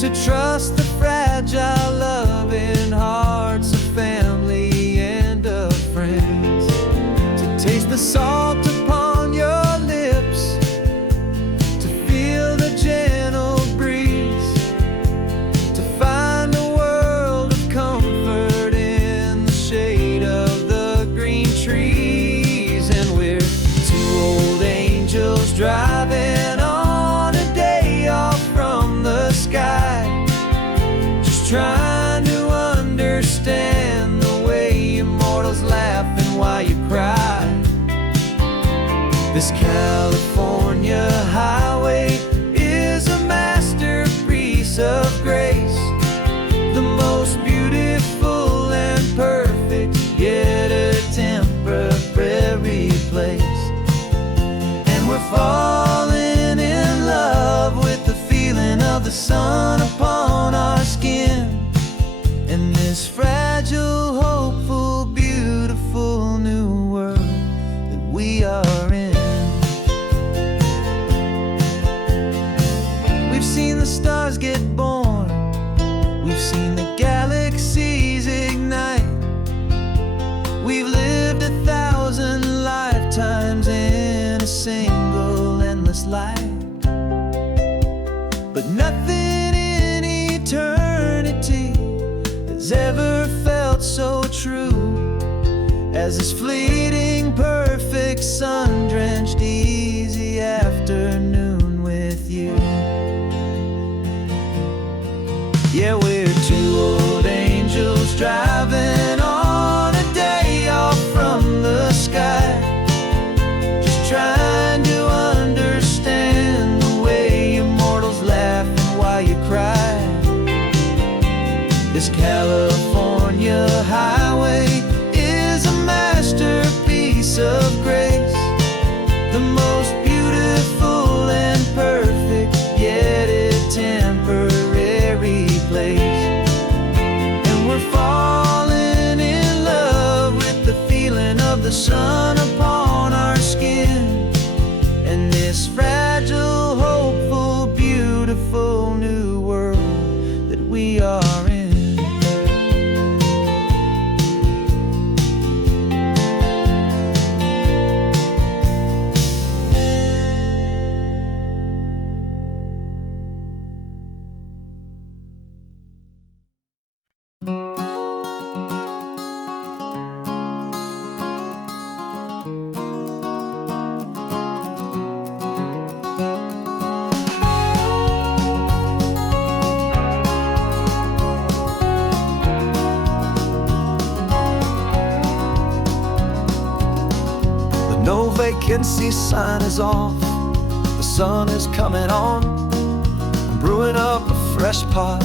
To trust the fragile loving hearts of family and of friends. To taste the salt upon your lips, to feel the gentle breeze, to find a world of comfort in the shade of the green trees. And we're two old angels driving on a day off from the sky, just trying to understand the way immortals laugh and why you cry. This California highway is a masterpiece of grace, the most beautiful and perfect, yet a temporary place. And we're falling in love with the feeling of the sun upon our skin, in this fragile, hopeful, beautiful new world that we are in. We've seen the stars get born, we've seen the galaxies ignite. We've lived 1,000 lifetimes in a single endless life. But nothing in eternity has ever felt so true as this fleeting, perfect, sun-drenched, easy afternoon with you. Yeah, we're two old angels driving on a day off from the sky, just trying to understand the way immortals laugh and why you cry. This California highway is a masterpiece of grace, the most beautiful and perfect, yet a temporary place. And we're falling in love with the feeling of the sun upon our skin, and this fragile, hopeful, beautiful new world that we are in. No vacancy sign is off, the sun is coming on. I'm brewing up a fresh pot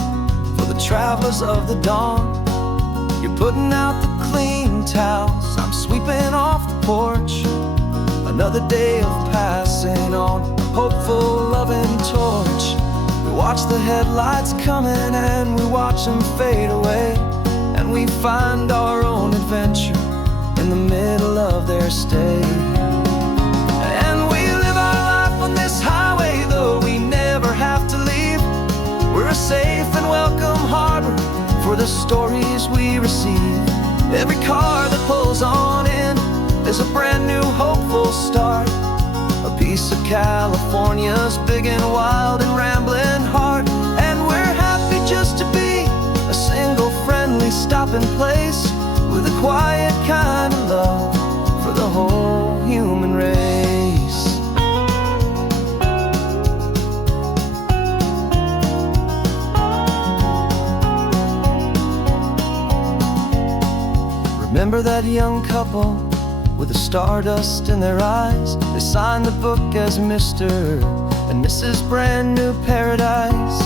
for the travelers of the dawn. You're putting out the clean towels, I'm sweeping off the porch. Another day of passing on a hopeful, loving torch. We watch the headlights coming and we watch them fade away, and we find our own adventure in the middle of their stay. And we live our life on this highway, though we never have to leave. We're a safe and welcome harbor for the stories we receive. Every car that pulls on in is a brand new hopeful start, a piece of California's big and wild and rambling heart. And we're happy just to be a single friendly stopping place, with a quiet kind of love for the whole human race. Remember that young couple with the stardust in their eyes? They signed the book as Mr. and Mrs. Brand New Paradise.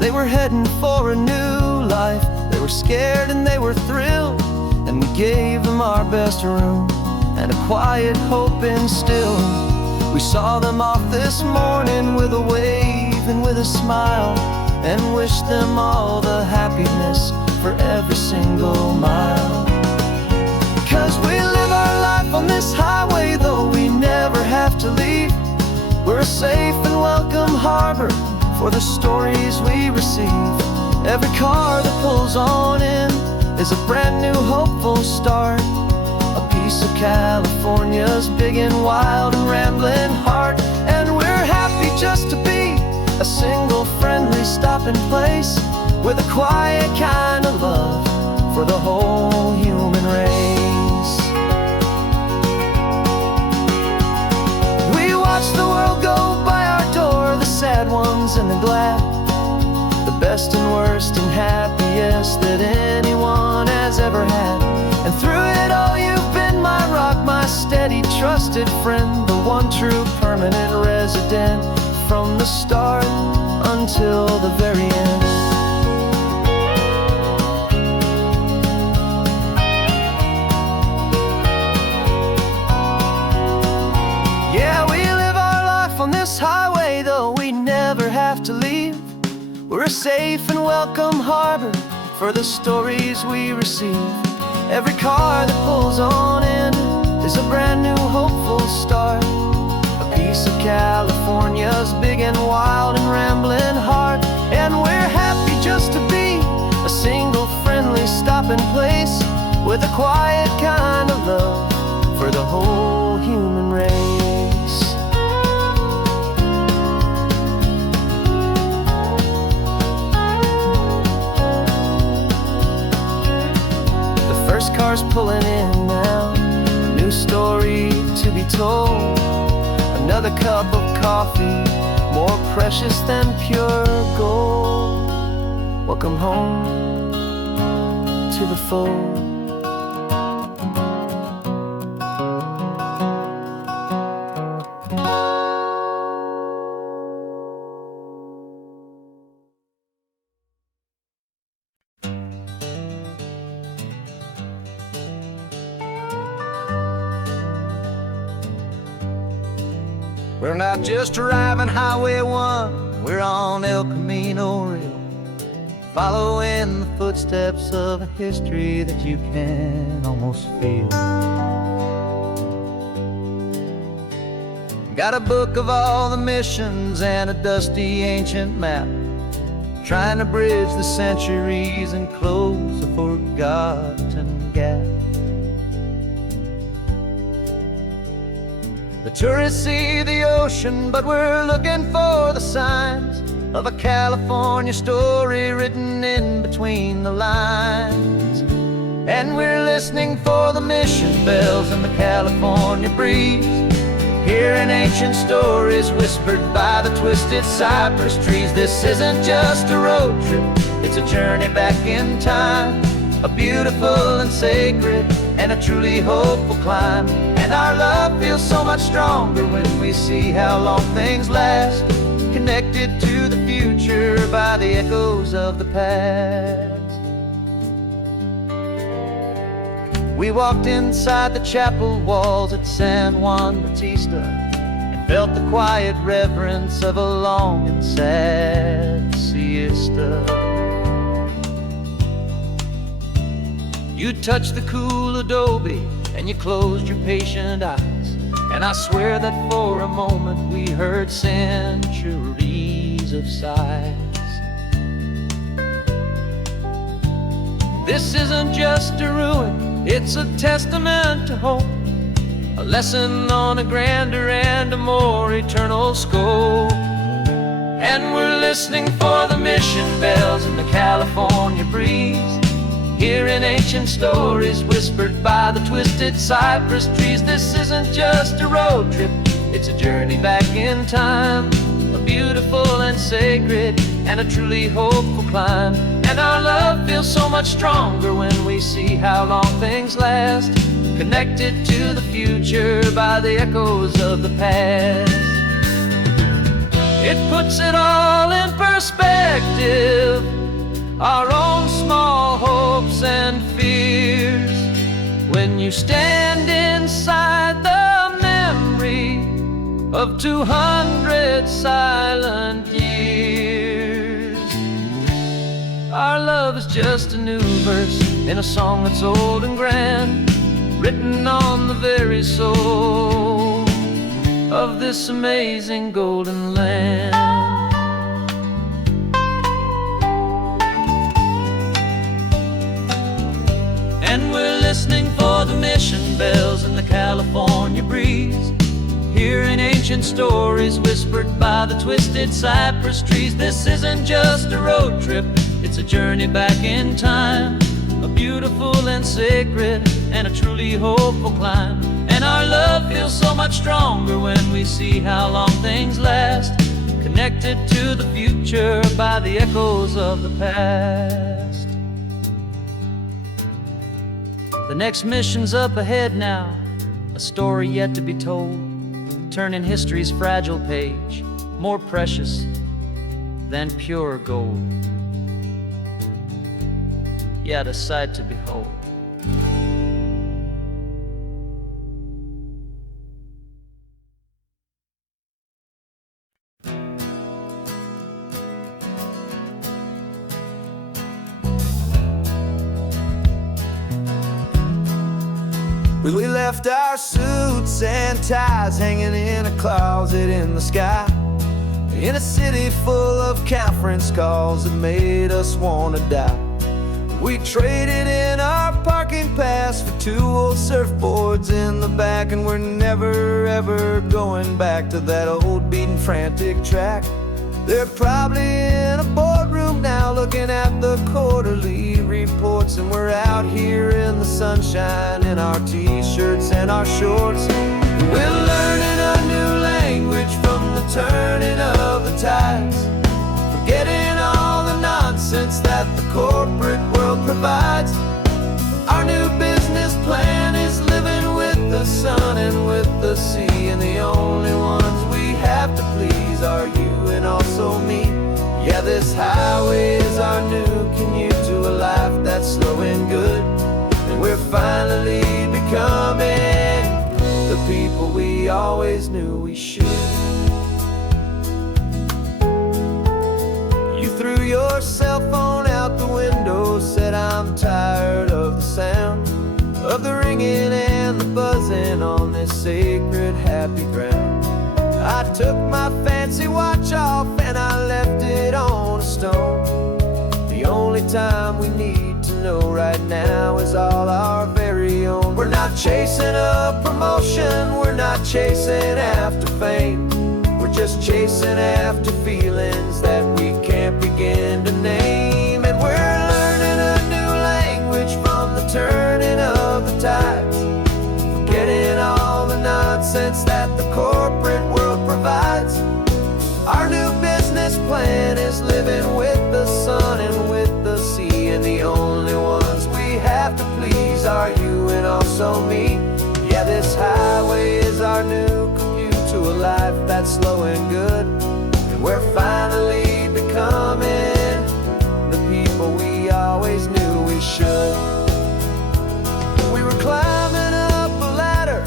They were heading for a new life were scared and they were thrilled, and we gave them our best room and a quiet hope instilled. We saw them off this morning with a wave and with a smile, and wished them all the happiness for every single mile. 'Cause we live our life on this highway, though we never have to leave. We're a safe and welcome harbor for the stories we receive. Every car that pulls on in is a brand new hopeful start, a piece of California's big and wild and rambling heart. And we're happy just to be a single friendly stopping place with a quiet kind of love for the whole human race. We watch the world go by our door, the sad ones and the glad, the best and worst and happiest that anyone has ever had. And through it all you've been my rock, my steady trusted friend, the one true permanent resident from the start until the very end. Yeah, we live our life on this highway, though we never have to leave. We're a safe and welcome harbor for the stories we receive. Every car that pulls on in is a brand new hopeful start, a piece of California's big and wild and rambling heart. And we're happy just to be a single friendly stopping place with a quiet kind of love for the whole human race. First car's pulling in now, a new story to be told. Another cup of coffee, more precious than pure gold. Welcome home to the fold. We're not just driving Highway 1, we're on El Camino Real, following the footsteps of a history that you can almost feel. Got a book of all the missions and a dusty ancient map, trying to bridge the centuries and close a forgotten gap. The tourists see the ocean, but we're looking for the signs of a California story written in between the lines. And we're listening for the mission bells in the California breeze, hearing ancient stories whispered by the twisted cypress trees. This isn't just a road trip, it's a journey back in time, a beautiful and sacred and a truly hopeful climb. And our love feels so much stronger when we see how long things last, connected to the future by the echoes of the past. We walked inside the chapel walls at San Juan Bautista and felt the quiet reverence of a long and sad siesta. You touched the cool adobe and you closed your patient eyes, and I swear that for a moment we heard centuries of sighs. This isn't just a ruin, it's a testament to hope, a lesson on a grander and a more eternal scope. And we're listening for the mission bells in the California breeze, hearing ancient stories whispered by the twisted cypress trees. This isn't just a road trip, it's a journey back in time, a beautiful and sacred and a truly hopeful climb. And our love feels so much stronger when we see how long things last, connected to the future by the echoes of the past. It puts it all in perspective, our own small hope when you stand inside the memory of 200 silent years. Our love is just a new verse in a song that's old and grand, written on the very soul of this amazing golden land. And we're listening for the mission bells in the California breeze, hearing ancient stories whispered by the twisted cypress trees. This isn't just a road trip, it's a journey back in time, a beautiful and sacred and a truly hopeful climb. And our love feels so much stronger when we see how long things last, connected to the future by the echoes of the past. The next mission's up ahead now, a story yet to be told, turning history's fragile page more precious than pure gold. Yet a sight to behold. We left our suits and ties hanging in a closet in the sky, in a city full of conference calls that made us want to die. We traded in our parking pass for 2 old surfboards in the back, and we're never ever going back to that old beaten frantic track. They're probably in a boardroom now looking at the quarterly reports, and we're out here in the sunshine in our t-shirts and our shorts. We're learning a new language from the turning of the tides, forgetting all the nonsense that the corporate world provides. Our new business plan is living with the sun and with the sea, and the only ones we have to please are you and also me. Yeah, this highway is our new commute to a life that's slow and good, and we're finally becoming the people we always knew we should. You threw your cell phone out the window, said I'm tired of the sound of the ringing and the buzzing on this sacred happy ground. I took my fancy watch off and I left it on a stone. The only time we need to know right now is all our very own. We're not chasing a promotion, we're not chasing after fame, we're just chasing after feelings that we can't begin to name. And we're learning a new language from the turning of the tides, forgetting all the nonsense that the corporate world provides. Our new business plan is living with the sun and with the sea, and the only ones we have to please are you and also me. Yeah, this highway is our new commute to a life that's slow and good, and we're finally becoming the people we always knew we should. We were climbing up a ladder,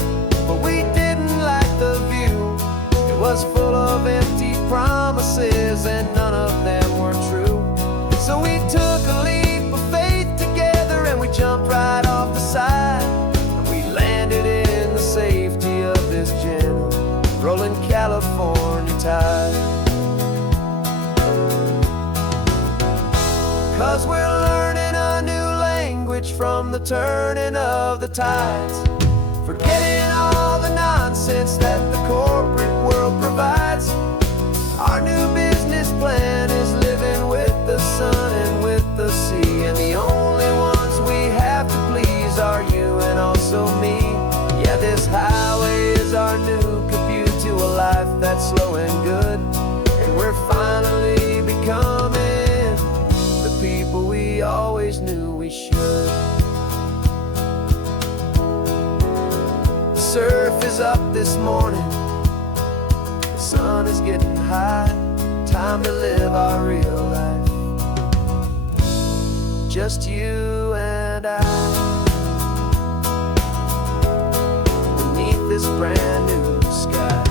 but we didn't like the view. It was full of empty promises and none of them were true. So we took a leap of faith together and we jumped right off the side, and we landed in the safety of this gentle rolling California tide. 'Cause we're learning a new language from the turning of the tides, forgetting all the nonsense that the corporate world provides. Our new business plan is living with the sun and with the sea, and the only ones we have to please are you and also me. Yeah, this highway is our new commute to a life that's slow and good, and we're finally becoming the people we always knew we should. The surf is up this morning, the sun is getting high, time to live our real life, just you and I. brand new sky.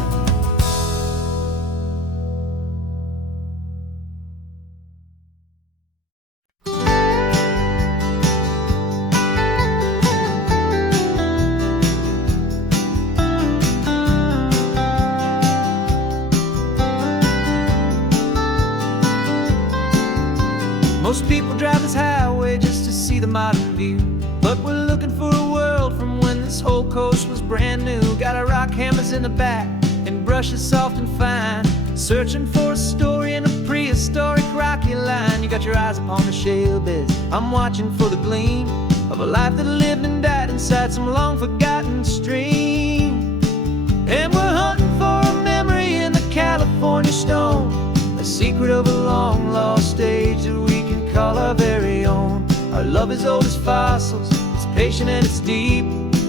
Most people drive this highway just to see the modern view, but we're looking for a world from when this whole coast was brand new. Got our rock hammers in the back and brushes soft and fine, searching for a story in a prehistoric rocky line. You got your eyes upon the shale beds, I'm watching for the gleam of a life that lived and died inside some long forgotten stream. And we're hunting for a memory in the California stone, a secret of a long lost age that we can call our very own. Our love is old as fossils, it's patient and it's deep,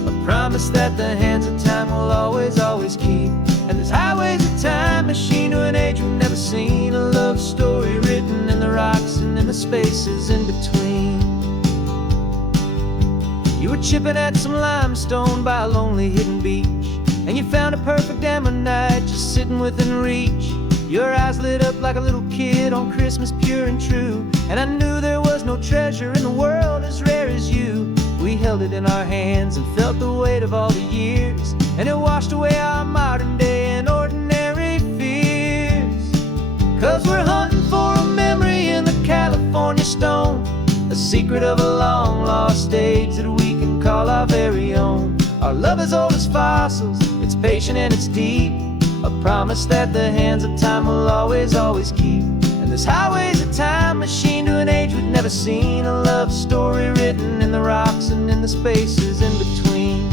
a promise that the hands of time will always, always keep. And this highway's a time machine to an age we've never seen, a love story written in the rocks and in the spaces in between. You were chipping at some limestone by a lonely hidden beach, and you found a perfect ammonite just sitting within reach. Your eyes lit up like a little kid on Christmas, pure and true, and I knew there was no treasure in the world as rare as you. We held it in our hands and felt the weight of all the years, and it washed away our modern day and ordinary fears. 'Cause we're hunting for a memory in the California stone, a secret of a long lost age that we can call our very own. Our love is old as fossils, it's patient and it's deep, a promise that the hands of time will always, always keep. And this highway's a time machine to an age we've never seen, a love story written in the rocks and in the spaces in between.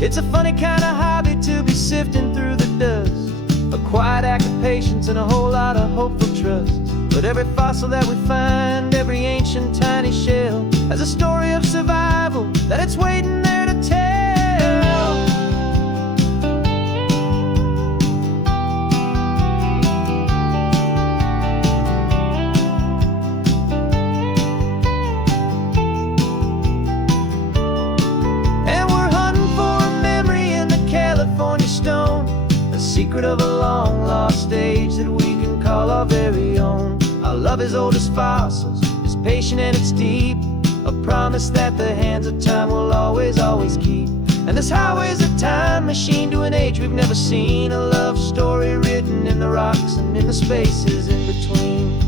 It's a funny kind of hobby to be sifting through the dust, a quiet act of patience and a whole lot of hopeful trust. But every fossil that we find, every ancient tiny shell, has a story of survival that it's waiting there to tell. Secret of a long lost age that we can call our very own. Our love is old as fossils, it's patient and it's deep, a promise that the hands of time will always, always keep. And this highway's a time machine to an age we've never seen, a love story written in the rocks and in the spaces in between.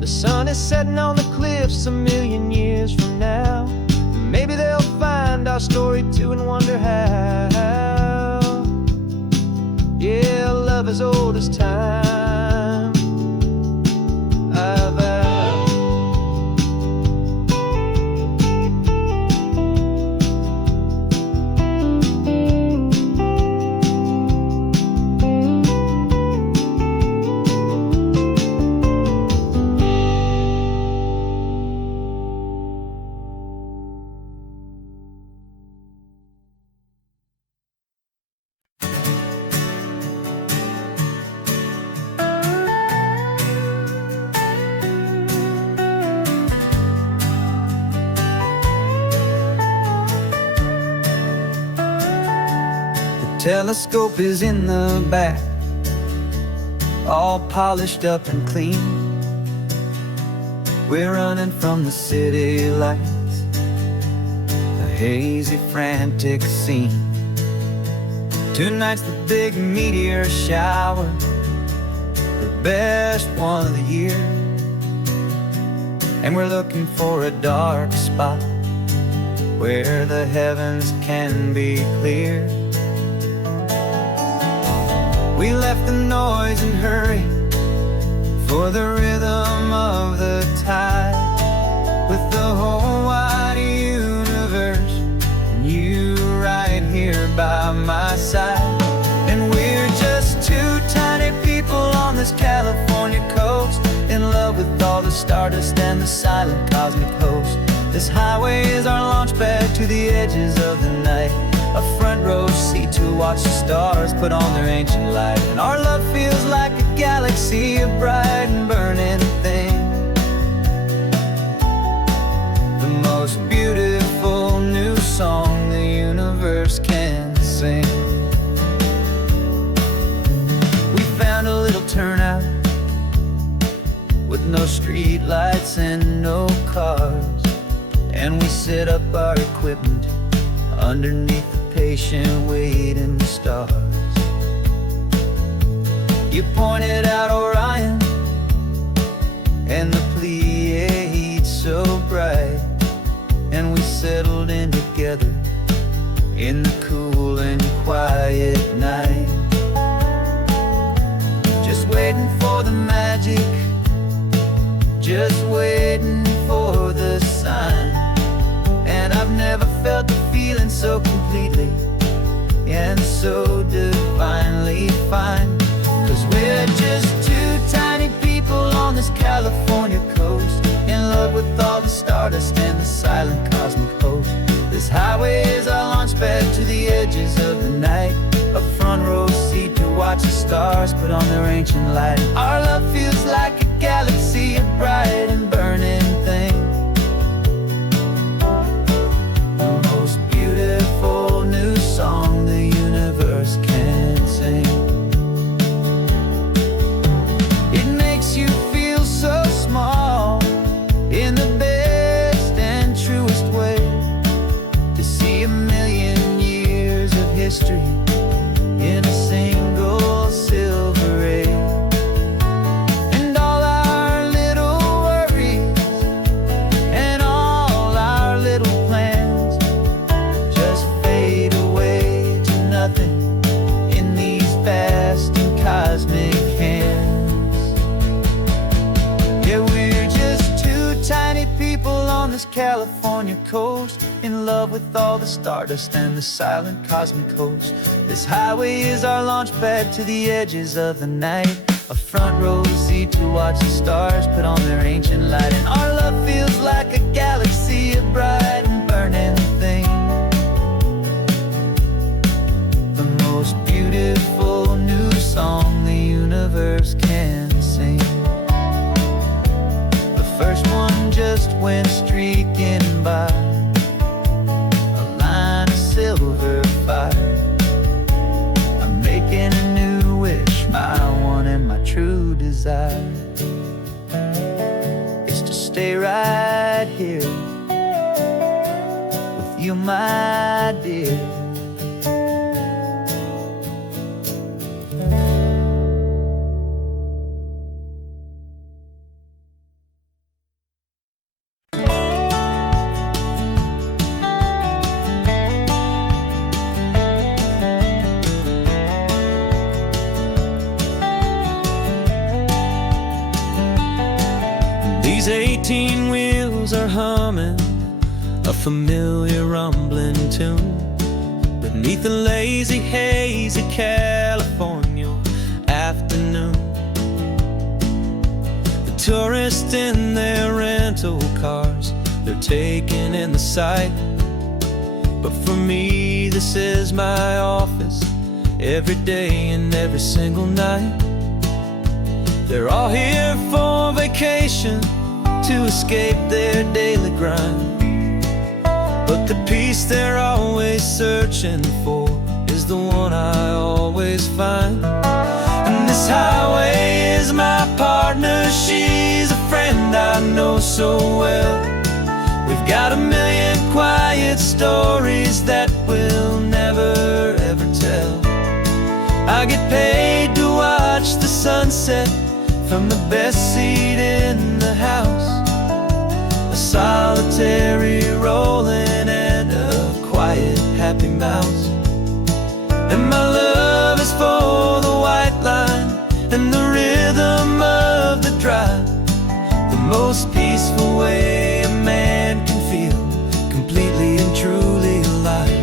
The sun is setting on the cliffs a million years from now, maybe they'll find our story too and wonder how. Yeah, love as old as time, I vow. Telescope is in the back, all polished up and clean. We're running from the city lights, a hazy, frantic scene. Tonight's the big meteor shower, the best one of the year. And we're looking for a dark spot where the heavens can be clear. We left the noise and hurry for the rhythm of the tide, with the whole wide universe and you right here by my side. And we're just two tiny people on this California coast, in love with all the stardust and the silent cosmic host. This highway is our launch pad to the edges of the night, a front row seat to watch the stars put on their ancient light. And our love feels like a galaxy, a bright and burning thing, the most beautiful new song lights and no cars, and we set up our equipment underneath the patient waiting stars. You pointed out Orion and the Pleiades so bright, and we settled in together in the cool and quiet night, just waiting for the magic, just waiting for the sign. And I've never felt the feeling so completely and so divinely fine. 'Cause we're just two tiny people on this California coast, in love with all the stardust and the silent cosmic host. This highway is our launch pad to the edges of the night, a front row seat to watch the stars put on their ancient light. Our love feels like a galaxy, a bright and burning thing, the most beautiful new song the universe can sing. It makes you feel so small in the best and truest way, to see a million years of history in a single silver ray. And all our little worries and all our little plans just fade away to nothing in these vast and cosmic hands. Yeah, we're just two tiny people on this California coast, in love with all the stardust and the silent cosmic host. This highway is our launch pad to the edges of the night, a front row seat to watch the stars put on their ancient light. And our love feels like a galaxy, a bright and burning thing, the most beautiful new song the universe can sing. The first one just went streaking by, a line of silver fire. I'm making a new wish, my one and my true desire is to stay right here with you, my dear. These 18 wheels are humming a familiar rumbling tune beneath the lazy haze of California afternoon. The tourists in their rental cars, they're taking in the sight, but for me this is my office every day and every single night. They're all here for vacation, to escape their daily grind, but the peace they're always searching for is the one I always find. And this highway is my partner, she's a friend I know so well. We've got a million quiet stories that we'll never ever tell. I get paid to watch the sunset from the best seat in the house, a solitary rolling and a quiet happy mouse. And my love is for the white line and the rhythm of the drive, the most peaceful way a man can feel completely and truly alive.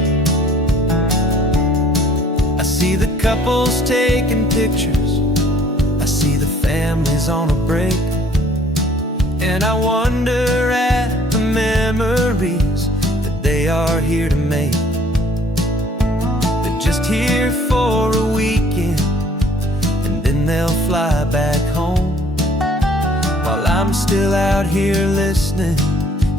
I see the couples taking pictures, I see the families on a break, and I wonder at the memories that they are here to make. They're just here for a weekend and then they'll fly back home, while I'm still out here listening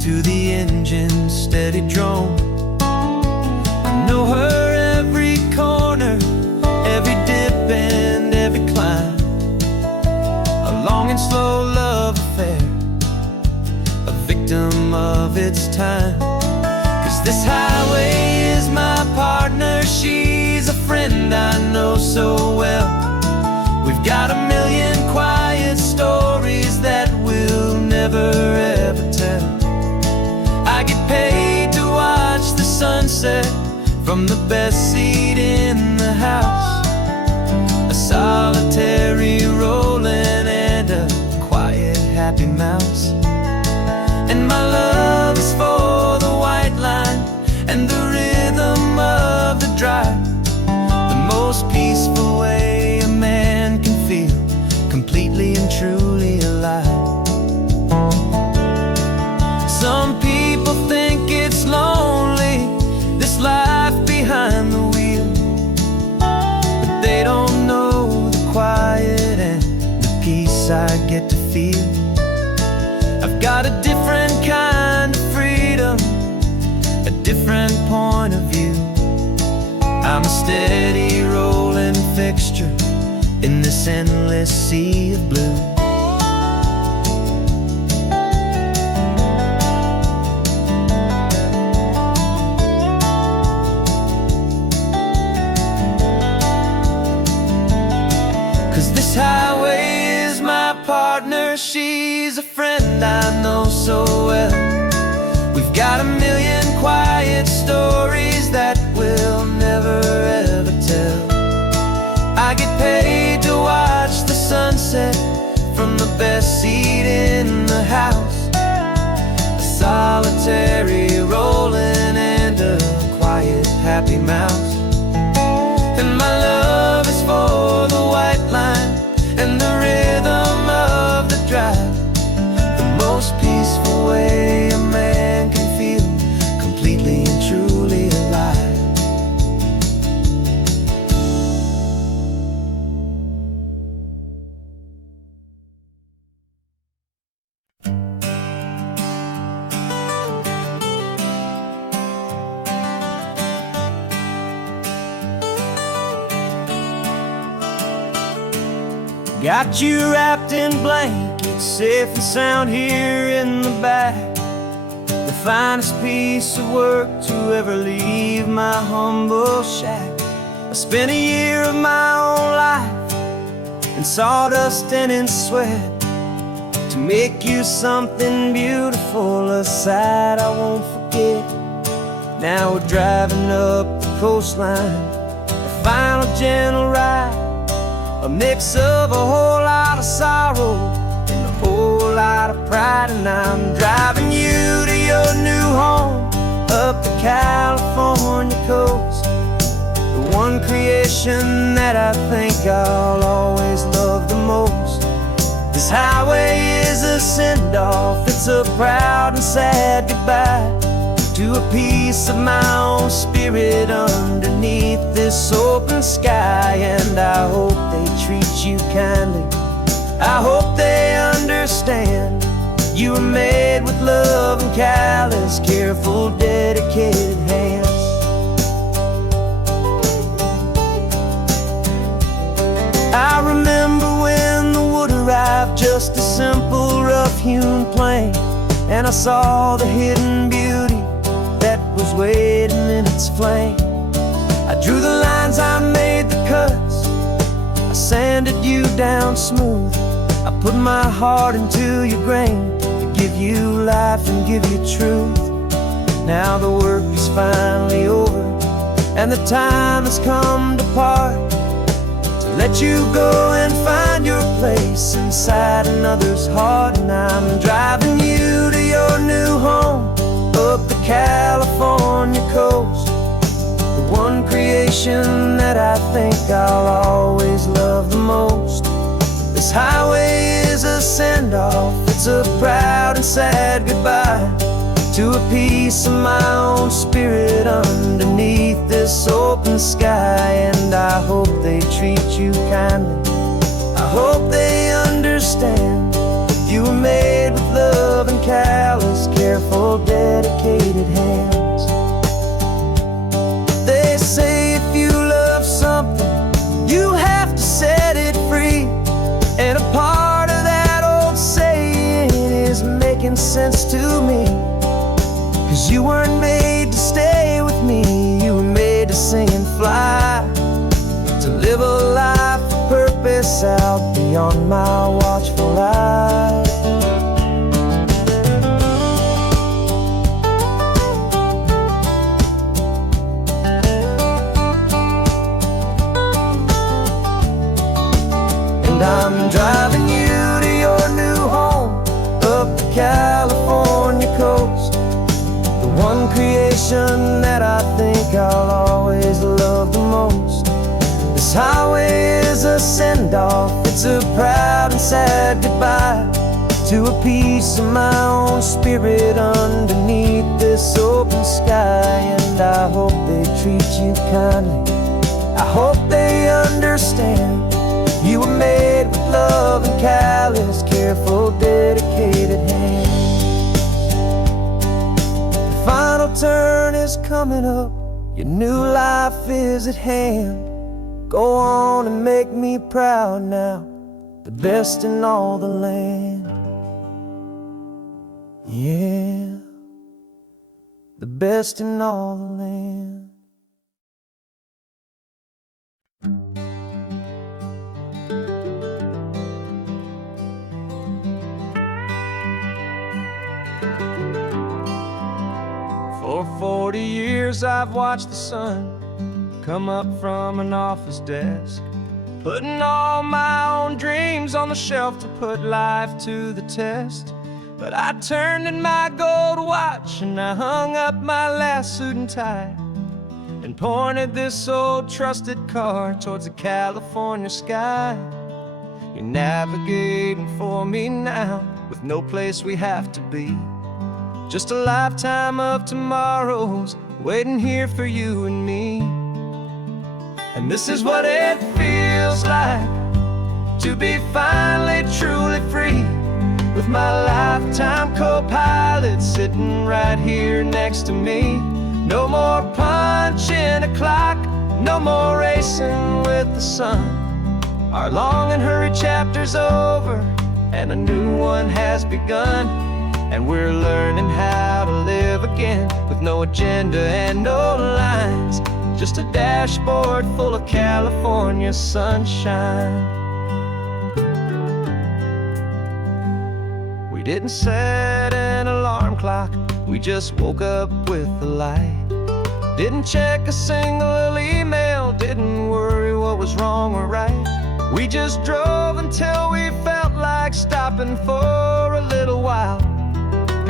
to the engine's steady drone. I know her every corner, every dip and every climb, a long and slow love affair a victim of its time. 'Cause this highway is my partner, she's a friend I know so well. We've got a million quiet stories that we'll never ever tell. I get paid to watch the sunset from the best seat in the house, a solitary rolling and a quiet happy mouse. And my love is for the white line and the rhythm of the drive, the most peaceful way a man can feel completely and truly alive. Some people think it's lonely, this life behind the wheel, but they don't know the quiet and the peace I get to feel. I've got a different kind of freedom, a different point of view. I'm a steady rolling fixture in this endless sea of blue. 'Cause this highway is my partner, she's a friend I know so well. We've got a million quiet stories that we'll never ever tell. I get paid to watch the sunset from the best seat in the house, a solitary rolling and a quiet happy mouse. And my love is for the white line and the rhythm of the drive, the most peaceful way a man can feel completely and truly alive. Got you wrapped in blankets, safe and sound here in the back, the finest piece of work to ever leave my humble shack. I spent a year of my own life in sawdust and in sweat to make you something beautiful, a sight I won't forget. Now we're driving up the coastline, a final gentle ride, a mix of a whole lot of sorrow and a whole lot of pride. And I'm driving you to your new home up the California coast, the one creation that I think I'll always love the most. This highway is a send-off, it's a proud and sad goodbye to a piece of my own spirit underneath this open sky. And I hope they treat you kindly, I hope they understand you were made with love and callous, careful, dedicated hands. I remember when the wood arrived, just a simple rough-hewn plank, and I saw the hidden beauty that was waiting in its flame. I drew the lines, I made the cuts, I sanded you down smooth. I put my heart into your grain to give you life and give you truth. Now the work is finally over and the time has come to part, to let you go and find your place inside another's heart. And I'm driving you to your new home up the California coast, the one creation that I think I'll always love the most. This highway is a send-off, it's a proud and sad goodbye to a piece of my own spirit underneath this open sky. And I hope they treat you kindly, I hope they understand you were made with love and callous, careful, dedicated hands. They say if you love something, you have to set it free. And a part of that old saying is making sense sense to me. 'Cause you weren't made to stay with me, you were made to sing and fly, to live a life of purpose out beyond my watchful eye. And I'm driving you to your new home up the California coast, the one creation that I think I'll always love the most. This highway is a send-off, it's a proud and sad goodbye to a piece of my own spirit underneath this open sky. And I hope they treat you kindly, I hope they understand you were made with love and callous, careful, dedicated hands. The final turn is coming up, your new life is at hand. Go on and make me proud now, the best in all the land. Yeah, the best in all the land. For 40 years I've watched the sun come up from an office desk, putting all my own dreams on the shelf to put life to the test. But I turned in my gold watch and I hung up my last suit and tie, and pointed this old trusted car towards the California sky. You're navigating for me now, with no place we have to be, just a lifetime of tomorrows waiting here for you and me. And this is what it feels like to be finally truly free, with my lifetime co-pilot sitting right here next to me. No more punching a clock, no more racing with the sun. Our long and hurried chapter's over and a new one has begun. And we're learning how to live again, with no agenda and no lines, just a dashboard full of California sunshine. We didn't set an alarm clock, we just woke up with the light. Didn't check a single email, didn't worry what was wrong or right. We just drove until we felt like stopping for a little while.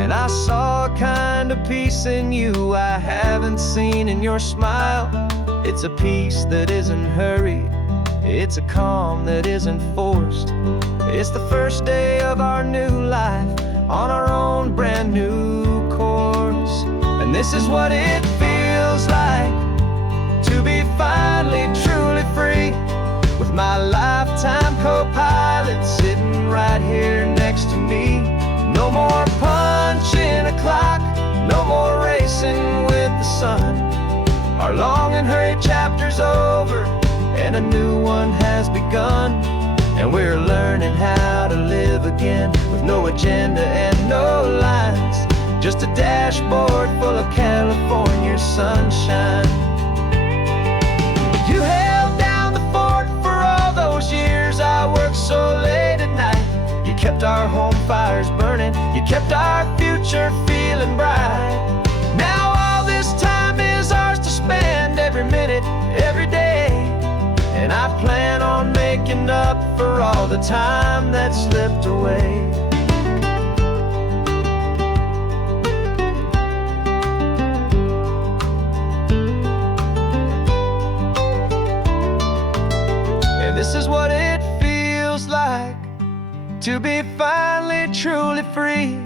And I saw a kind of peace in you I haven't seen in your smile. It's a peace that isn't hurried, it's a calm that isn't forced. It's the first day of our new life on our own brand new course. And this is what it feels like to be finally truly free, with my lifetime co-pilot sitting right here next to me. No more punching a clock, no more racing with the sun. Our long and hurried chapter's over and a new one has begun. And we're learning how to live again, with no agenda and no lines, just a dashboard full of California sunshine. You held down the fort for all those years I worked so late at night. You kept our home fires burning, you kept our future feeling bright. Now all this time is ours to spend, every minute, every day. And I plan on making up for all the time that slipped away. And this is what it feels like to be finally truly free,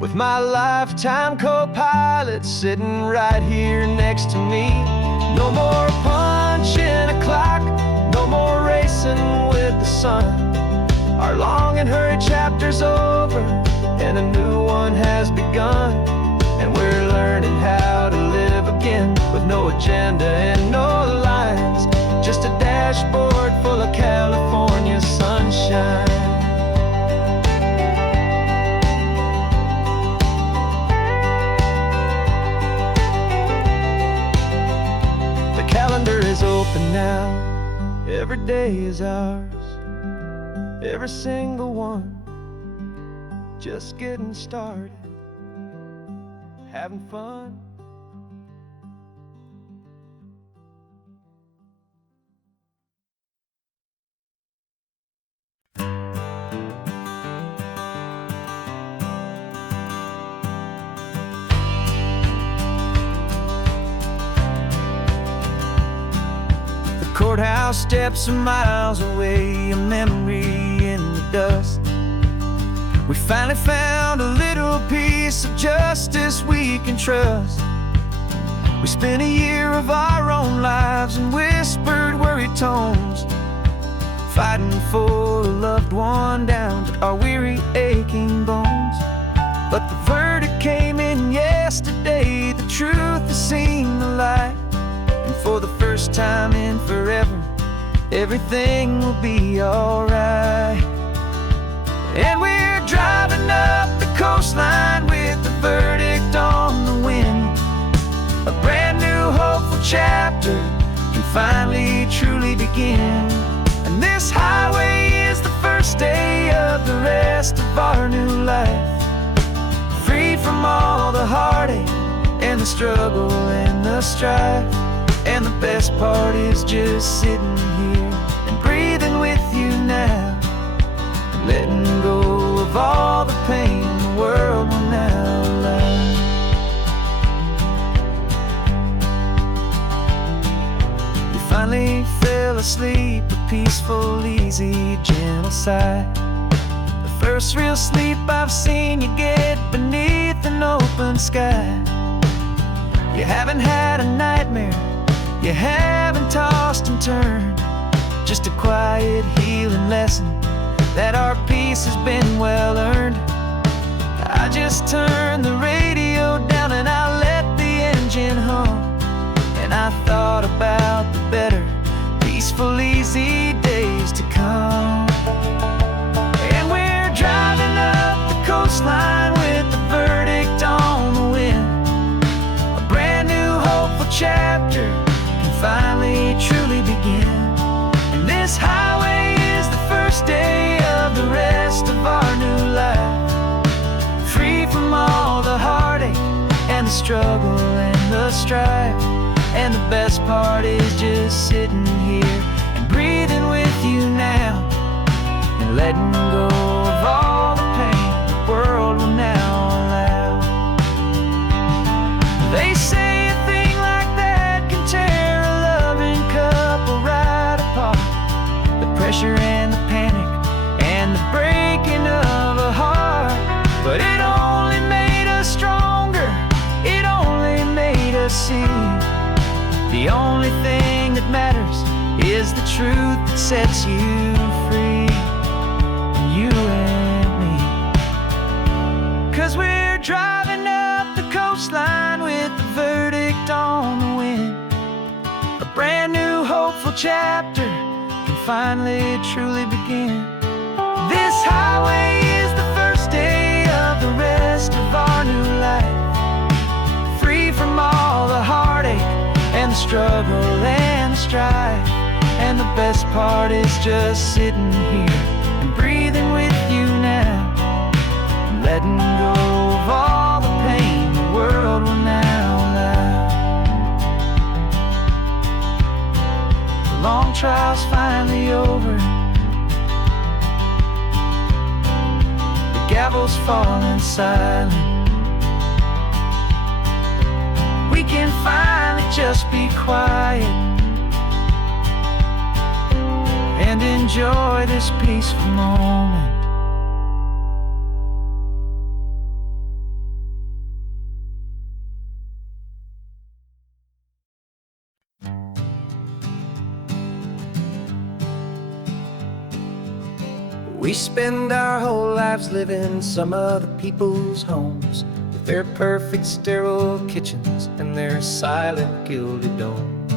with my lifetime co-pilot sitting right here next to me. No more punching a clock, no more racing with the sun. Our long and hurried chapter's over and a new one has begun. And we're learning how to live again, with no agenda and no lines, just a dashboard full of California sunshine. now. Every day is ours, every single one. Just getting started, having fun. Courthouse steps are miles away, a memory in the dust. We finally found a little piece of justice we can trust. We spent a year of our own lives in whispered, worried tones, fighting for a loved one down to our weary, aching bones. But the verdict came in yesterday, the truth has seen the light. And for the first time in forever, everything will be alright. And we're driving up the coastline with the verdict on the wind. A brand new hopeful chapter can finally truly begin. And this highway is the first day of the rest of our new life, free from all the heartache and the struggle and the strife. And the best part is just sitting here and breathing with you now, letting go of all the pain the world will now allow. You finally fell asleep, a peaceful, easy, gentle sigh. The first real sleep I've seen you get beneath an open sky. You haven't had a nightmare, you haven't tossed and turned, just a quiet healing lesson that our peace has been well earned. I just turned the radio down and I let the engine hum, and I thought about the better, peaceful, easy days to come. And we're driving up the coastline with the verdict on the wind. A brand new hopeful chapter finally truly begin. And this highway is the first day of the rest of our new life, free from all the heartache and the struggle and the strife. And the best part is just sitting here and breathing with you now, and letting go of all the pain the world will now allow. They say a thing like that can tear couple right apart. The pressure and the panic and the breaking of a heart. But it only made us stronger, it only made us see the only thing that matters is the truth that sets you free, you and me. 'Cause we're driving up the coastline with the verdict on the wind. A brand new hopeful chapter can finally truly begin. This highway is the first day of the rest of our new life, free from all the heartache and the struggle and the strife. And the best part is just sitting here and breathing with you now, and letting go of all the pain the world will now allow. Long trial's finally over, the gavel's falling silent. We can finally just be quiet and enjoy this peaceful moment. We spend our whole lives living some other people's homes, with their perfect sterile kitchens and their silent gilded domes.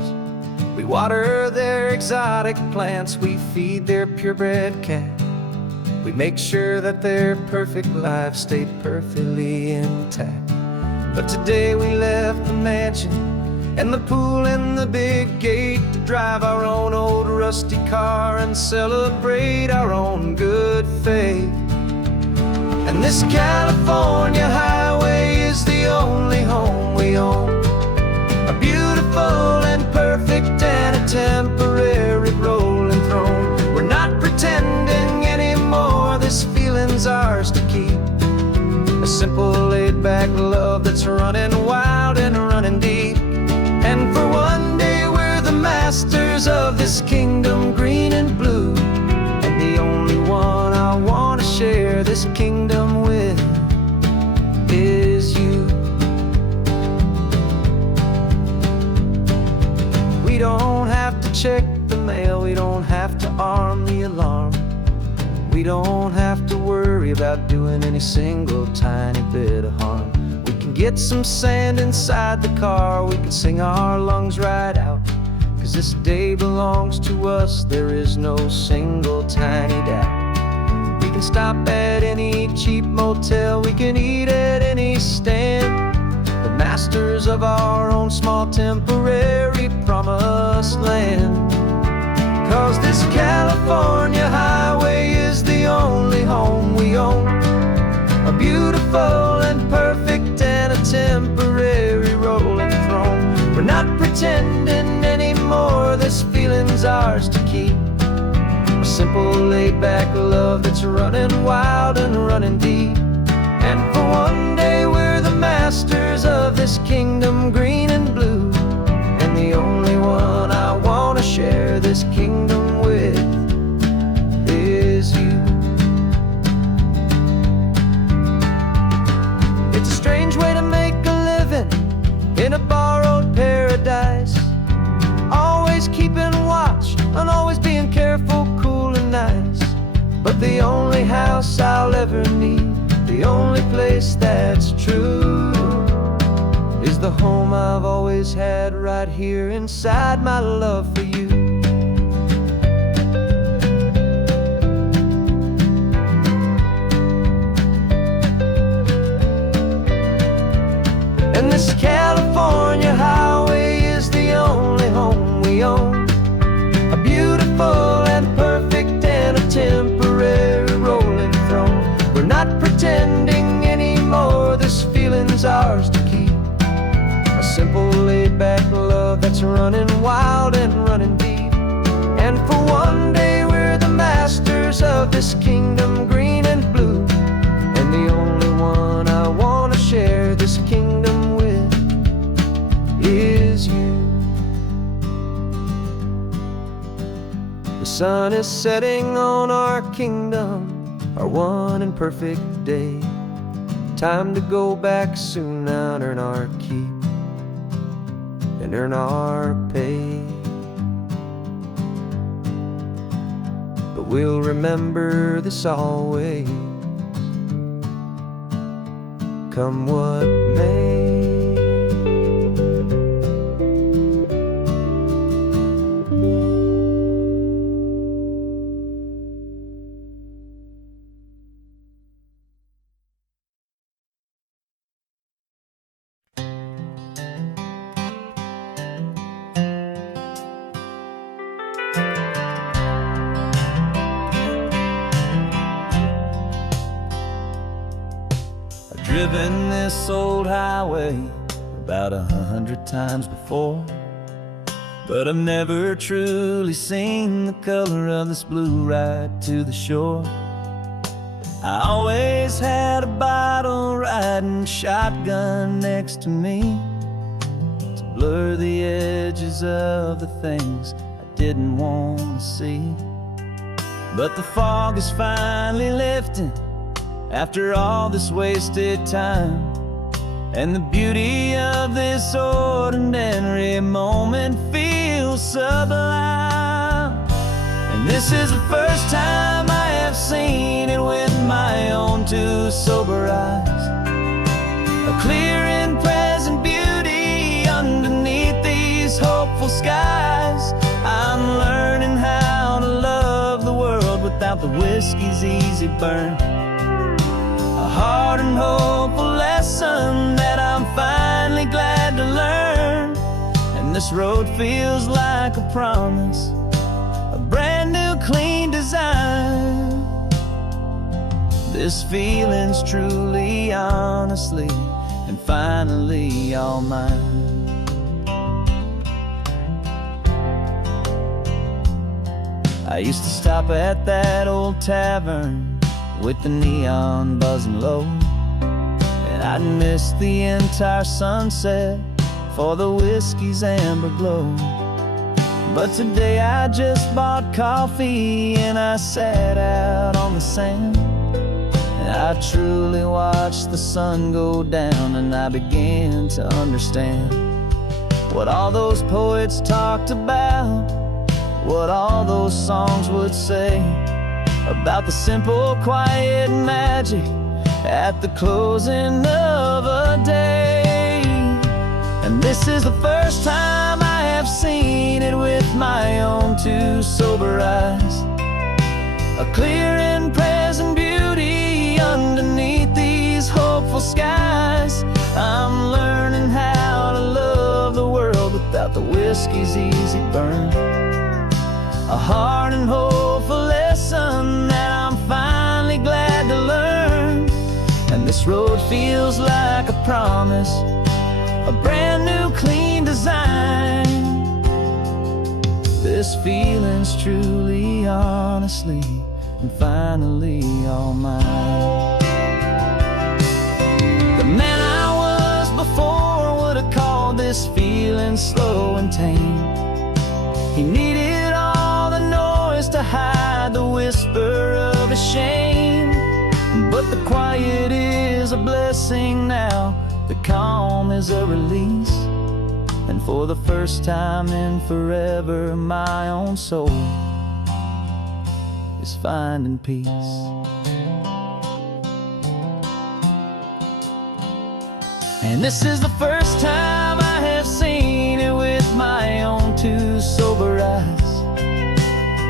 We water their exotic plants, we feed their purebred cat. We make sure that their perfect lives stay perfectly intact. But today we left the mansion and the pool and the big gate to drive our own old rusty car and celebrate our own good faith. And this California highway is the only home we own, a beautiful and perfect and a temporary rolling throne. We're not pretending anymore, this feeling's ours to keep, a simple laid-back love that's running wild and running deep. And for one day we're the masters of this kingdom green and blue, and the only one I want to share this kingdom with is you. We don't have to check the mail, we don't have to arm the alarm, we don't have to worry about doing any single tiny bit of harm. We can get some sand inside the car, we can sing our lungs right out, 'cause this day belongs to us, there is no single tiny doubt. We can stop at any cheap motel, we can eat at any stand, the masters of our own small temporary promised land. 'Cause this California highway is the only home we own, a beautiful and perfect and a temporary rolling throne. We're not pretending anymore, this feeling's ours to keep, a simple laid-back love that's running wild and running deep. And for one day we're the masters of this kingdom green and blue, and the only one I want to share this kingdom with is you. It's a strange way to make a living in a borrowed paradise, always keeping watch and always being careful, cool and nice. But the only house I'll ever need, the only place that's true, is the home I've always had right here inside my love for you. And this California highway is the only home we own, a beautiful and perfect and a temporary rolling throne. We're not pretending anymore, this feeling's ours to keep, a simple laid-back love that's running wild and running deep. And for one day we're the masters of this kingdom green and blue, and the only one I want to share this kingdom with is you. The sun is setting on our kingdom, our one and perfect day. Time to go back soon now and earn our keep and earn our pay. But we'll remember this always, come what may. Driven this old highway about 100 times before, but I've never truly seen the color of this blue right to the shore. I always had a bottle riding shotgun next to me to blur the edges of the things I didn't want to see. But the fog is finally lifting after all this wasted time, and the beauty of this ordinary moment feels sublime. And this is the first time I have seen it with my own two sober eyes, a clear and present beauty underneath these hopeful skies. I'm learning how to love the world without the whiskey's easy burn, a hard and hopeful lesson that I'm finally glad to learn. And this road feels like a promise, a brand new clean design. This feeling's truly, honestly, and finally all mine. I used to stop at that old tavern with the neon buzzing low, and I'd miss the entire sunset for the whiskey's amber glow. But today I just bought coffee and I sat out on the sand, and I truly watched the sun go down, and I began to understand what all those poets talked about, what all those songs would say about the simple, quiet magic at the closing of a day. And this is the first time I have seen it with my own two sober eyes, a clear and present beauty underneath these hopeful skies. I'm learning how to love the world without the whiskey's easy burn, a hard and hopeful lesson that I'm finally glad to learn. And this road feels like a promise, a brand new clean design. This feeling's truly, honestly, and finally all mine. The man I was before would have called this feeling slow and tame. He needed all the noise to hide the whisper of his shame. But the quiet is a blessing now, the calm is a release, and for the first time in forever my own soul is finding peace. And this is the first time I have seen it with my own two sober eyes,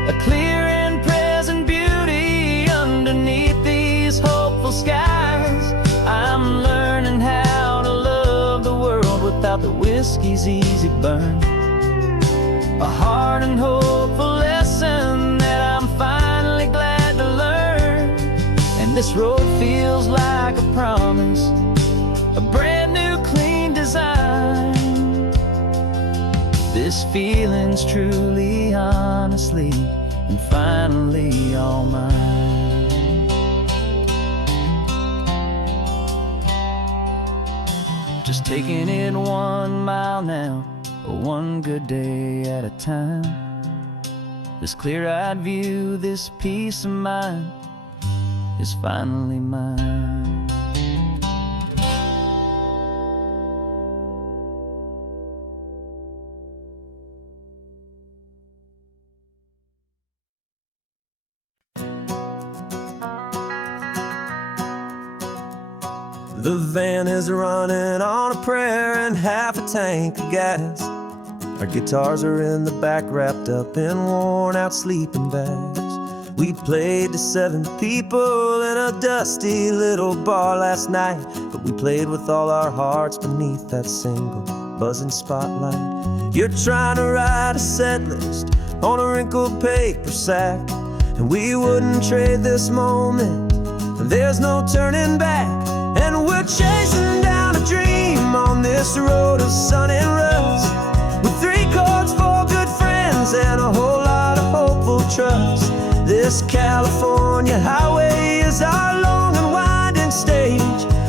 a clear and present beauty underneath these hopeful skies. I'm learning how to love the world without the whiskey's easy burn, a hard and hopeful lesson that I'm finally glad to learn. And this road feels like a promise, a brand new clean design. This feeling's truly, honestly, and finally all mine. Just taking it 1 mile now, one good day at a time. This clear-eyed view, this peace of mind is finally mine. The van is running on a prayer and half a tank of gas. Our guitars are in the back, wrapped up in worn-out sleeping bags. We played to 7 people in a dusty little bar last night, but we played with all our hearts beneath that single buzzing spotlight. You're trying to write a set list on a wrinkled paper sack, and we wouldn't trade this moment. There's no turning back. And we're chasing down a dream on this road of sun and rust, with 3 chords, 4 good friends, and a whole lot of hopeful trust. This California highway is our long and winding stage.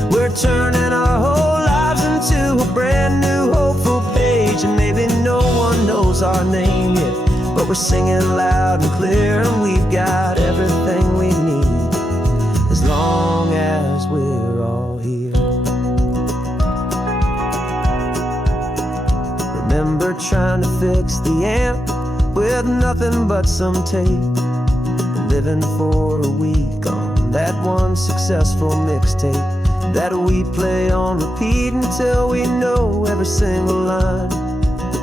We're turning our whole lives into a brand new hopeful page. And maybe no one knows our name yet, but we're singing loud and clear, and we've got everything we need as long as we're all here. Remember trying to fix the amp with nothing but some tape, living for a week on that one successful mixtape that we play on repeat until we know every single line.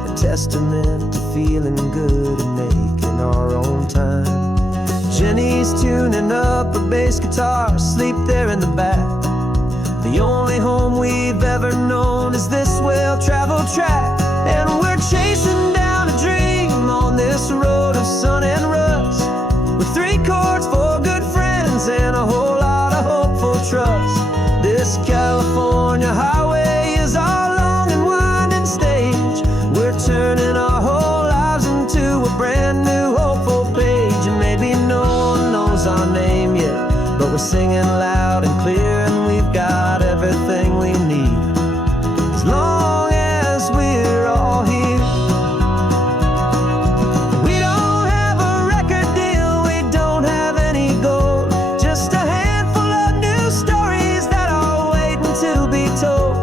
A testament to feeling good and making our own time. Jenny's tuning up her bass guitar, asleep there in the back. The only home we've ever known is this well-traveled track, and we're chasing this road of sun and rust, with 3 chords for good friends and a whole lot of hopeful trust. This California highway is our long and winding stage. We're turning our whole lives into a brand new hopeful page. And maybe no one knows our name yet, but we're singing loud and clear, and we've got everything we need, as long as we're all here. We don't have a record deal, we don't have any gold, just a handful of new stories that are waiting to be told.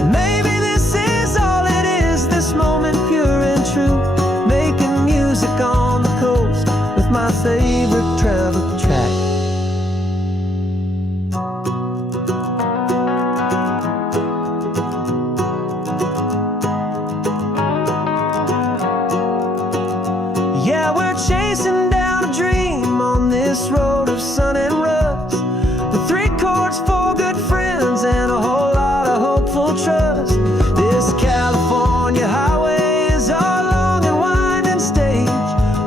And maybe this is all it is, this moment pure and true, making music on the coast with my favorite travel track. Yeah, we're chasing down a dream on this road of sun and rust, with 3 chords for good friends and a whole lot of hopeful trust. This California highway is our long and winding stage.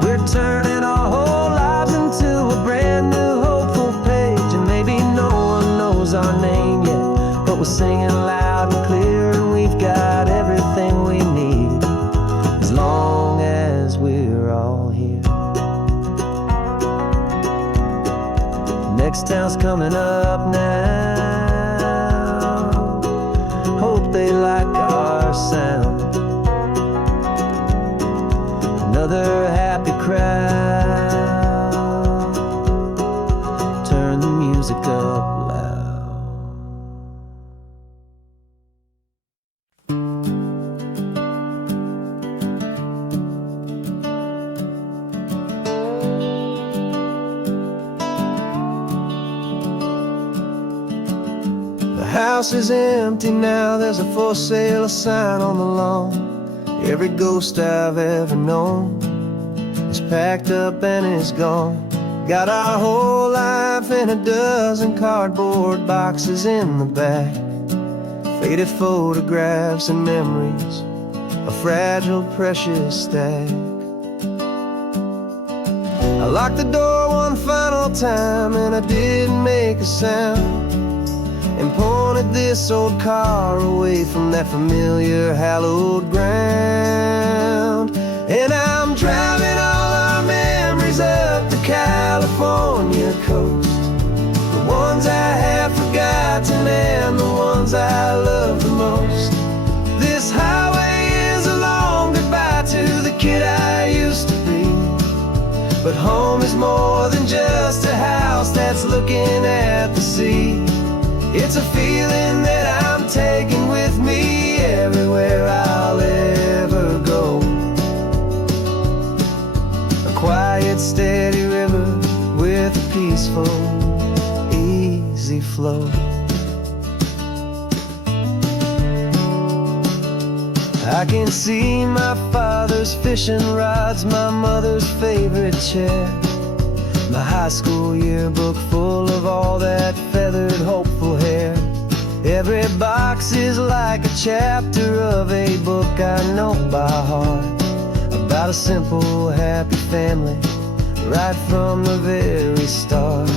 We're turning our whole lives into a brand new hopeful page. And maybe no one knows our name yet, but we're singing loud and clear, and we've got everything we need, as long as we're all here. Next town's coming up now, hope they like our sound. Another happy crowd, turn the music up loud. The house is empty now, there's a for sale sign on the lawn. Every ghost I've ever known is packed up and is gone. Got our whole life in a dozen cardboard boxes in the back, faded photographs and memories, a fragile, precious stack. I locked the door one final time and I didn't make a sound, and pointed this old car away from that familiar hallowed ground. And I'm driving all our memories up the California coast, the ones I have forgotten and the ones I love the most. This highway is a long goodbye to the kid I used to be, but home is more than just a house that's looking at the sea. It's a feeling that I'm taking with me everywhere I'll ever go. A quiet, steady river with a peaceful, easy flow. I can see my father's fishing rods, my mother's favorite chair, my high school yearbook full of all that feathered, hopeful hair. Every box is like a chapter of a book I know by heart, about a simple, happy family right from the very start.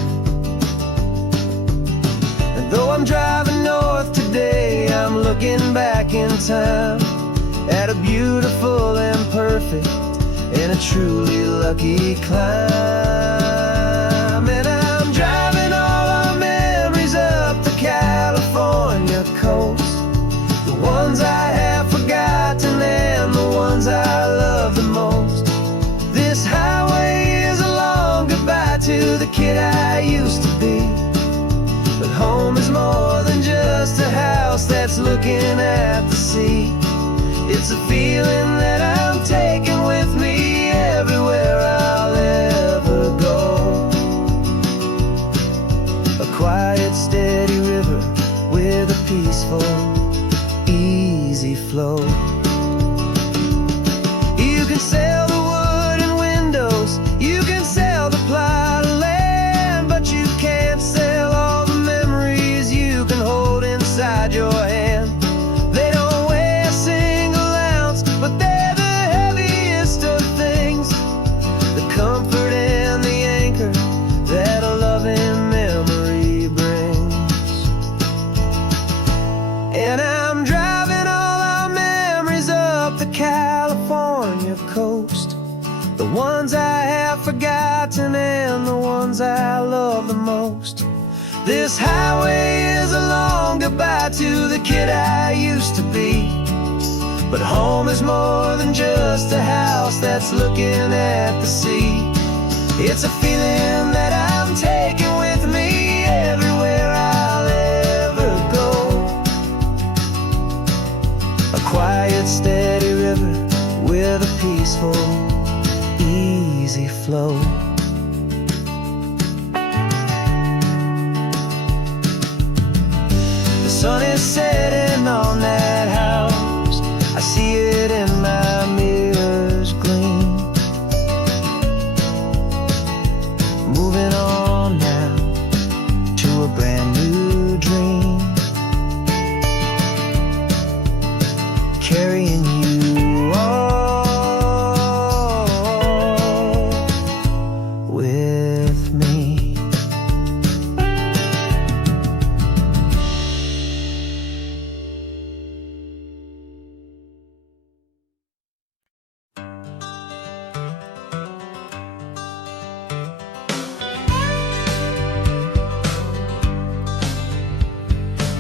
And though I'm driving north today, I'm looking back in time at a beautiful and perfect and a truly lucky climb. And I'm driving all our memories up the California coast, the ones I have forgotten and the ones I love the most. This highway is a long goodbye to the kid I used to be, but home is more than just a house that's looking at the sea. It's a feeling that I'm taking with me everywhere I'll ever go. A quiet, steady river with a peaceful, easy flow. You can sell the wood and windows, you can sell the plot of land, but you can't sell all the memories you can hold inside your hand. They don't weigh a single ounce, but they're the heaviest of things. California coast, the ones I have forgotten and the ones I love the most. This highway is a long goodbye to the kid I used to be. But home is more than just a house that's looking at the sea. It's a feeling that I'm taking with me everywhere I'll ever go. A quiet, steady river with a peaceful, easy flow. The sun is setting on that house. I see it in my mirror's gleam. Moving on now to a brand new dream. Carrying you all with me.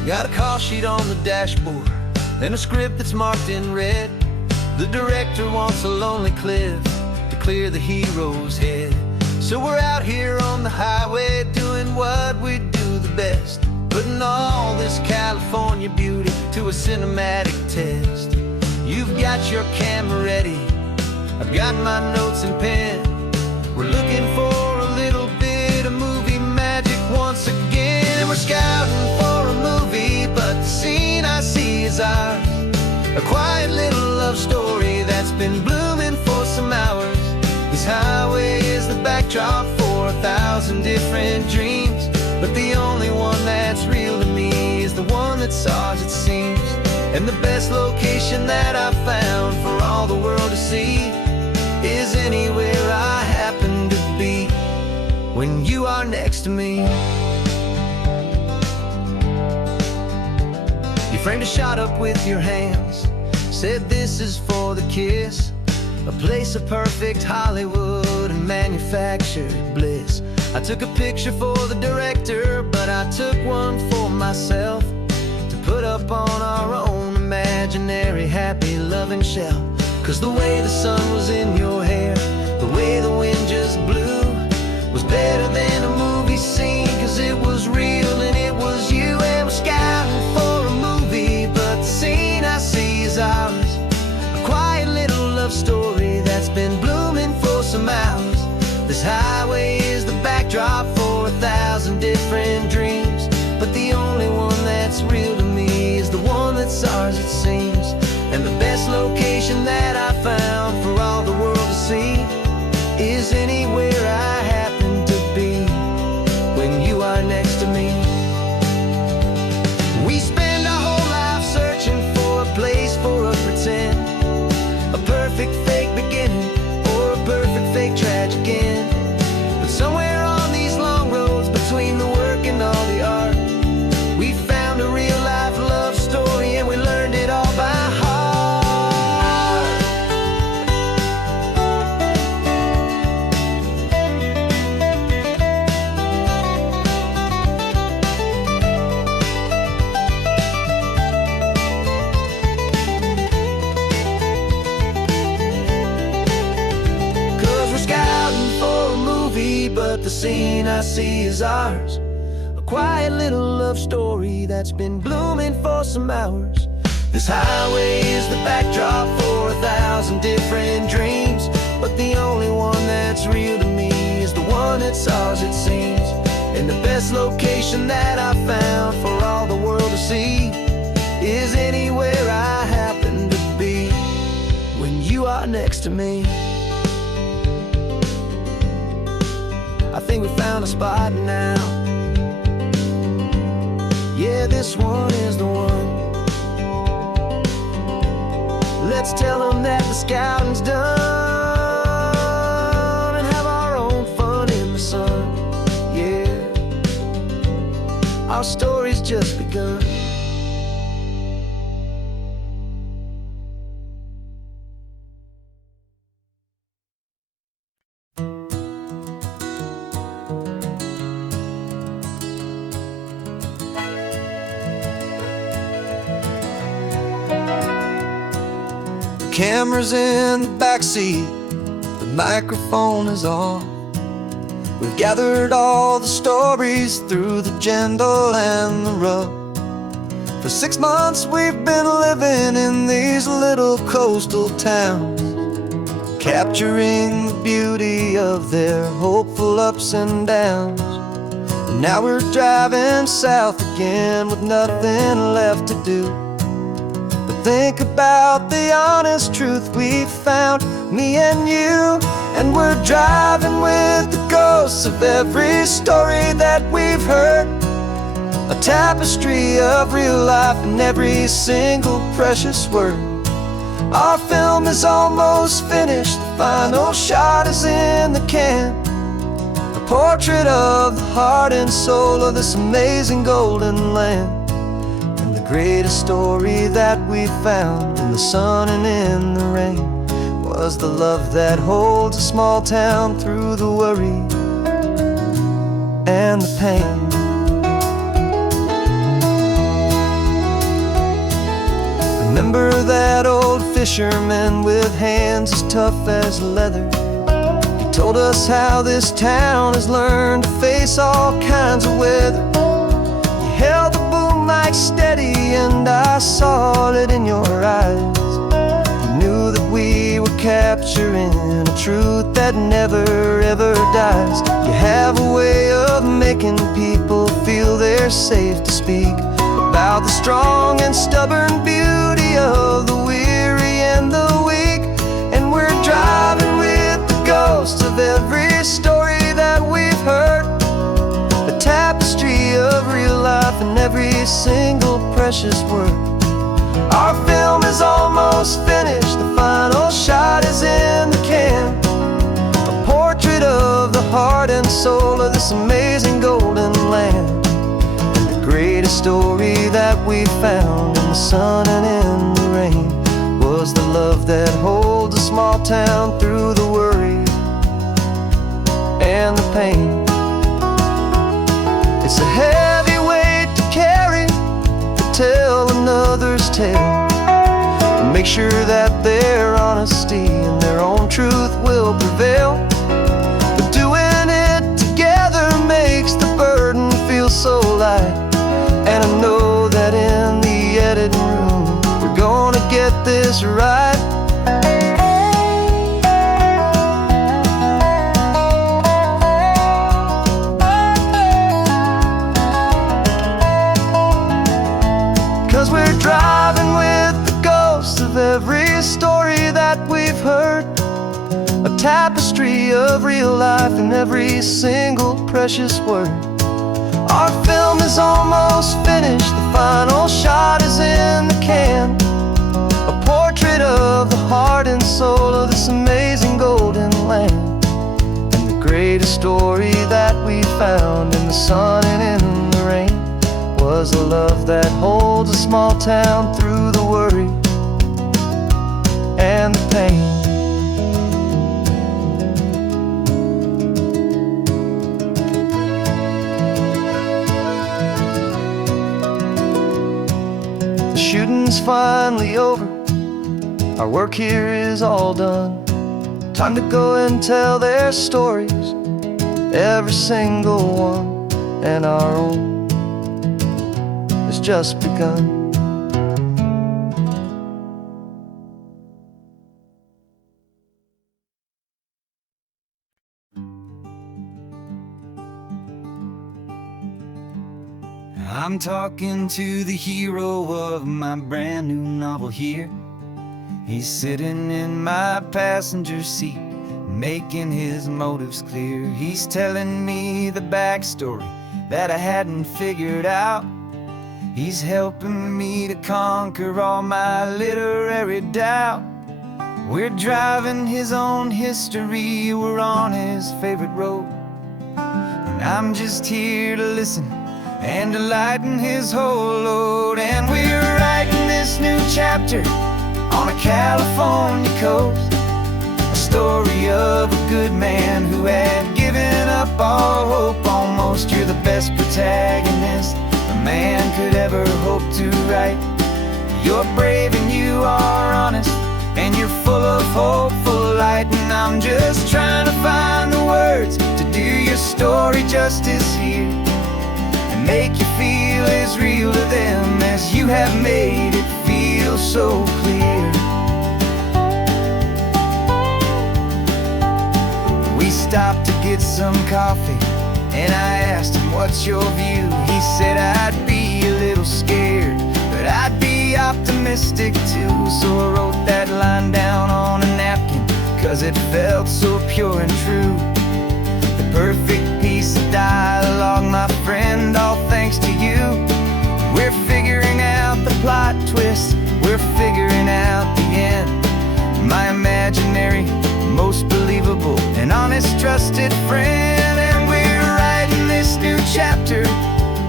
Got a call sheet on the dashboard and a script that's marked in red. The director wants a lonely cliff to clear the hero's head. So we're out here on the highway doing what we do the best, putting all this California beauty to a cinematic test. You've got your camera ready, I've got my notes and pen. We're looking for a little bit of movie magic once again. And we're scouting for a movie, but the scene I see is ours. A quiet little love story that's been blooming for some hours. This highway is the backdrop for 1,000 different dreams, but the only one that's real to me is the one that's ours, it seems. And the best location that I've found for all the world to see is anywhere I happen to be when you are next to me. You framed a shot up with your hands, said this is for the kiss, a place of perfect Hollywood and manufactured bliss. I took a picture for the director, but I took one for myself to put up on our own imaginary happy loving shelf. Cause the way the sun was in your hair, the way the wind just blew, was better than a movie scene. Cause it was real and it was you. And we're scouting for a movie, but the scene I see is ours. A quiet little love story that's been blooming for some hours. This highway is the backdrop for 1,000 different dreams, but the only one that's real to me is the one that's ours, it seems. And the best location that I found for all the world to see is anywhere I happen to be when you are next to me. We spend our whole life searching for a place for a pretend, a perfect fake beginning or a perfect fake tragic end. But somewhere on these long roads between the work and all the art, we found a real life love story and we learned it all by heart. But the scene I see is ours. A quiet little love story that's been blooming for some hours. This highway is the backdrop for 1,000 different dreams, but the only one that's real to me is the one that's ours, it seems. And the best location that I found for all the world to see is anywhere I happen to be when you are next to me. I think we found a spot now. Yeah, this one is the one. Let's tell them that the scouting's done and have our own fun in the sun. Yeah, our story's just begun. camera's in the backseat, the microphone is on. We've gathered all the stories through the gentle and the rough. For 6 months we've been living in these little coastal towns, capturing the beauty of their hopeful ups and downs. And now we're driving south again with nothing left to do but think about the honest truth we found, me and you. And we're driving with the ghosts of every story that we've heard, a tapestry of real life in every single precious word. Our film is almost finished, the final shot is in the can, a portrait of the heart and soul of this amazing golden land. And the greatest story that we found in the sun and in the rain was the love that holds a small town through the worry and the pain. Remember that old fisherman with hands as tough as leather? He told us how this town has learned to face all kinds of weather. You held the boom mic steady and I saw it in your eyes. You knew that we were capturing a truth that never ever dies. You have a way of making people feel they're safe to speak about the strong and stubborn beauty of the weary and the weak. And we're driving with the ghosts of every story that we've heard, a tapestry of real life in every single precious word. Our film is almost finished, the final shot is in the can, a portrait of the heart and soul of this amazing golden land. Greatest story that we found in the sun and in the rain was the love that holds a small town through the worry and the pain. It's a heavy weight to carry, to tell another's tale, and make sure that their honesty and their own truth will prevail. But doing it together makes the burden feel so light. And I know that in the editing room we're gonna get this right. 'Cause we're driving with the ghosts of every story that we've heard, a tapestry of real life in every single precious word. Our film is almost finished, the final shot is in the can, a portrait of the heart and soul of this amazing golden land. And the greatest story that we found in the sun and in the rain was a love that holds a small town through the worry and the pain. Shooting's finally over, our work here is all done. Time to go and tell their stories, every single one, and our own has just begun. I'm talking to the hero of my brand new novel here. He's sitting in my passenger seat, making his motives clear. He's telling me the backstory that I hadn't figured out. He's helping me to conquer all my literary doubt. We're driving his own history, we're on his favorite road, and I'm just here to listen and to lighten his whole load. And we're writing this new chapter on a California coast, a story of a good man who had given up all hope almost. You're the best protagonist a man could ever hope to write. You're brave and you are honest, and you're full of hopeful light. And I'm just trying to find the words to do your story justice here, and make you feel as real to them as you have made it feel so clear. We stopped to get some coffee, and I asked him, what's your view? He said, I'd be a little scared, but I'd be optimistic too. So I wrote that line down on a napkin, 'cause it felt so pure and true. The perfect piece of dialogue, my friend, all thanks to you. We're figuring out the plot twist, we're figuring out the end. My imaginary, most believable and honest trusted friend. And we're writing this new chapter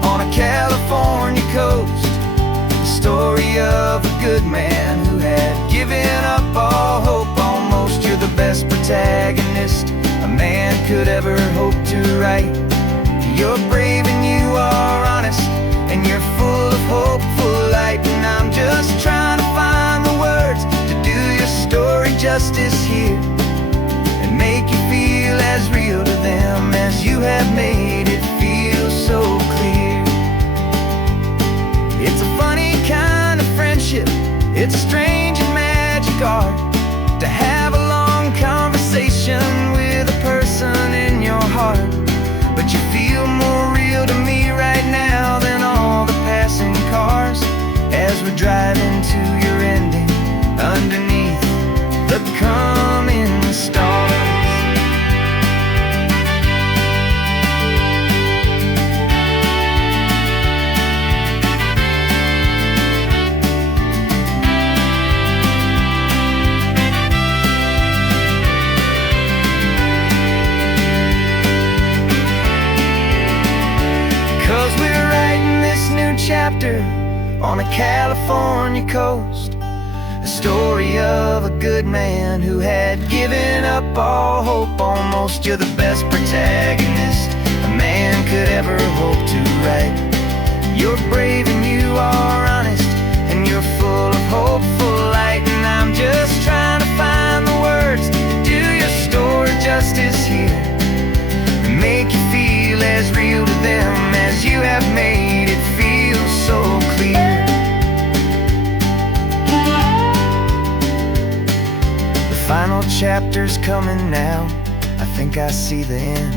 on a California coast, the story of a good man who had given up all hope almost. You're the best protagonist a man could ever hope to write. You're brave and you are honest, and you're full of hopeful light. And I'm just trying to find the words to do your story justice here, and make you feel as real to them as you have made it feel so clear. It's a funny kind of friendship, it's a strange and magic art to have a long conversation with a person in your heart. But you feel more real to me right now than all the passing cars, as we're driving to your ending underneath the coming stars. 'Cause we're writing this new chapter on a California coast, a story of a good man who had given up all hope almost. You're the best protagonist a man could ever hope to write. You're brave and you are honest, and you're full of hopeful light. And I'm just trying to find the words to do your story justice here, and make you feel as real to them as you have made it feel so clear. The final chapter's coming now, I think I see the end.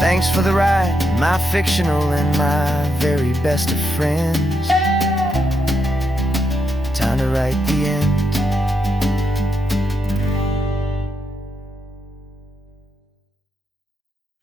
Thanks for the ride, my fictional and my very best of friends. Time to write the end.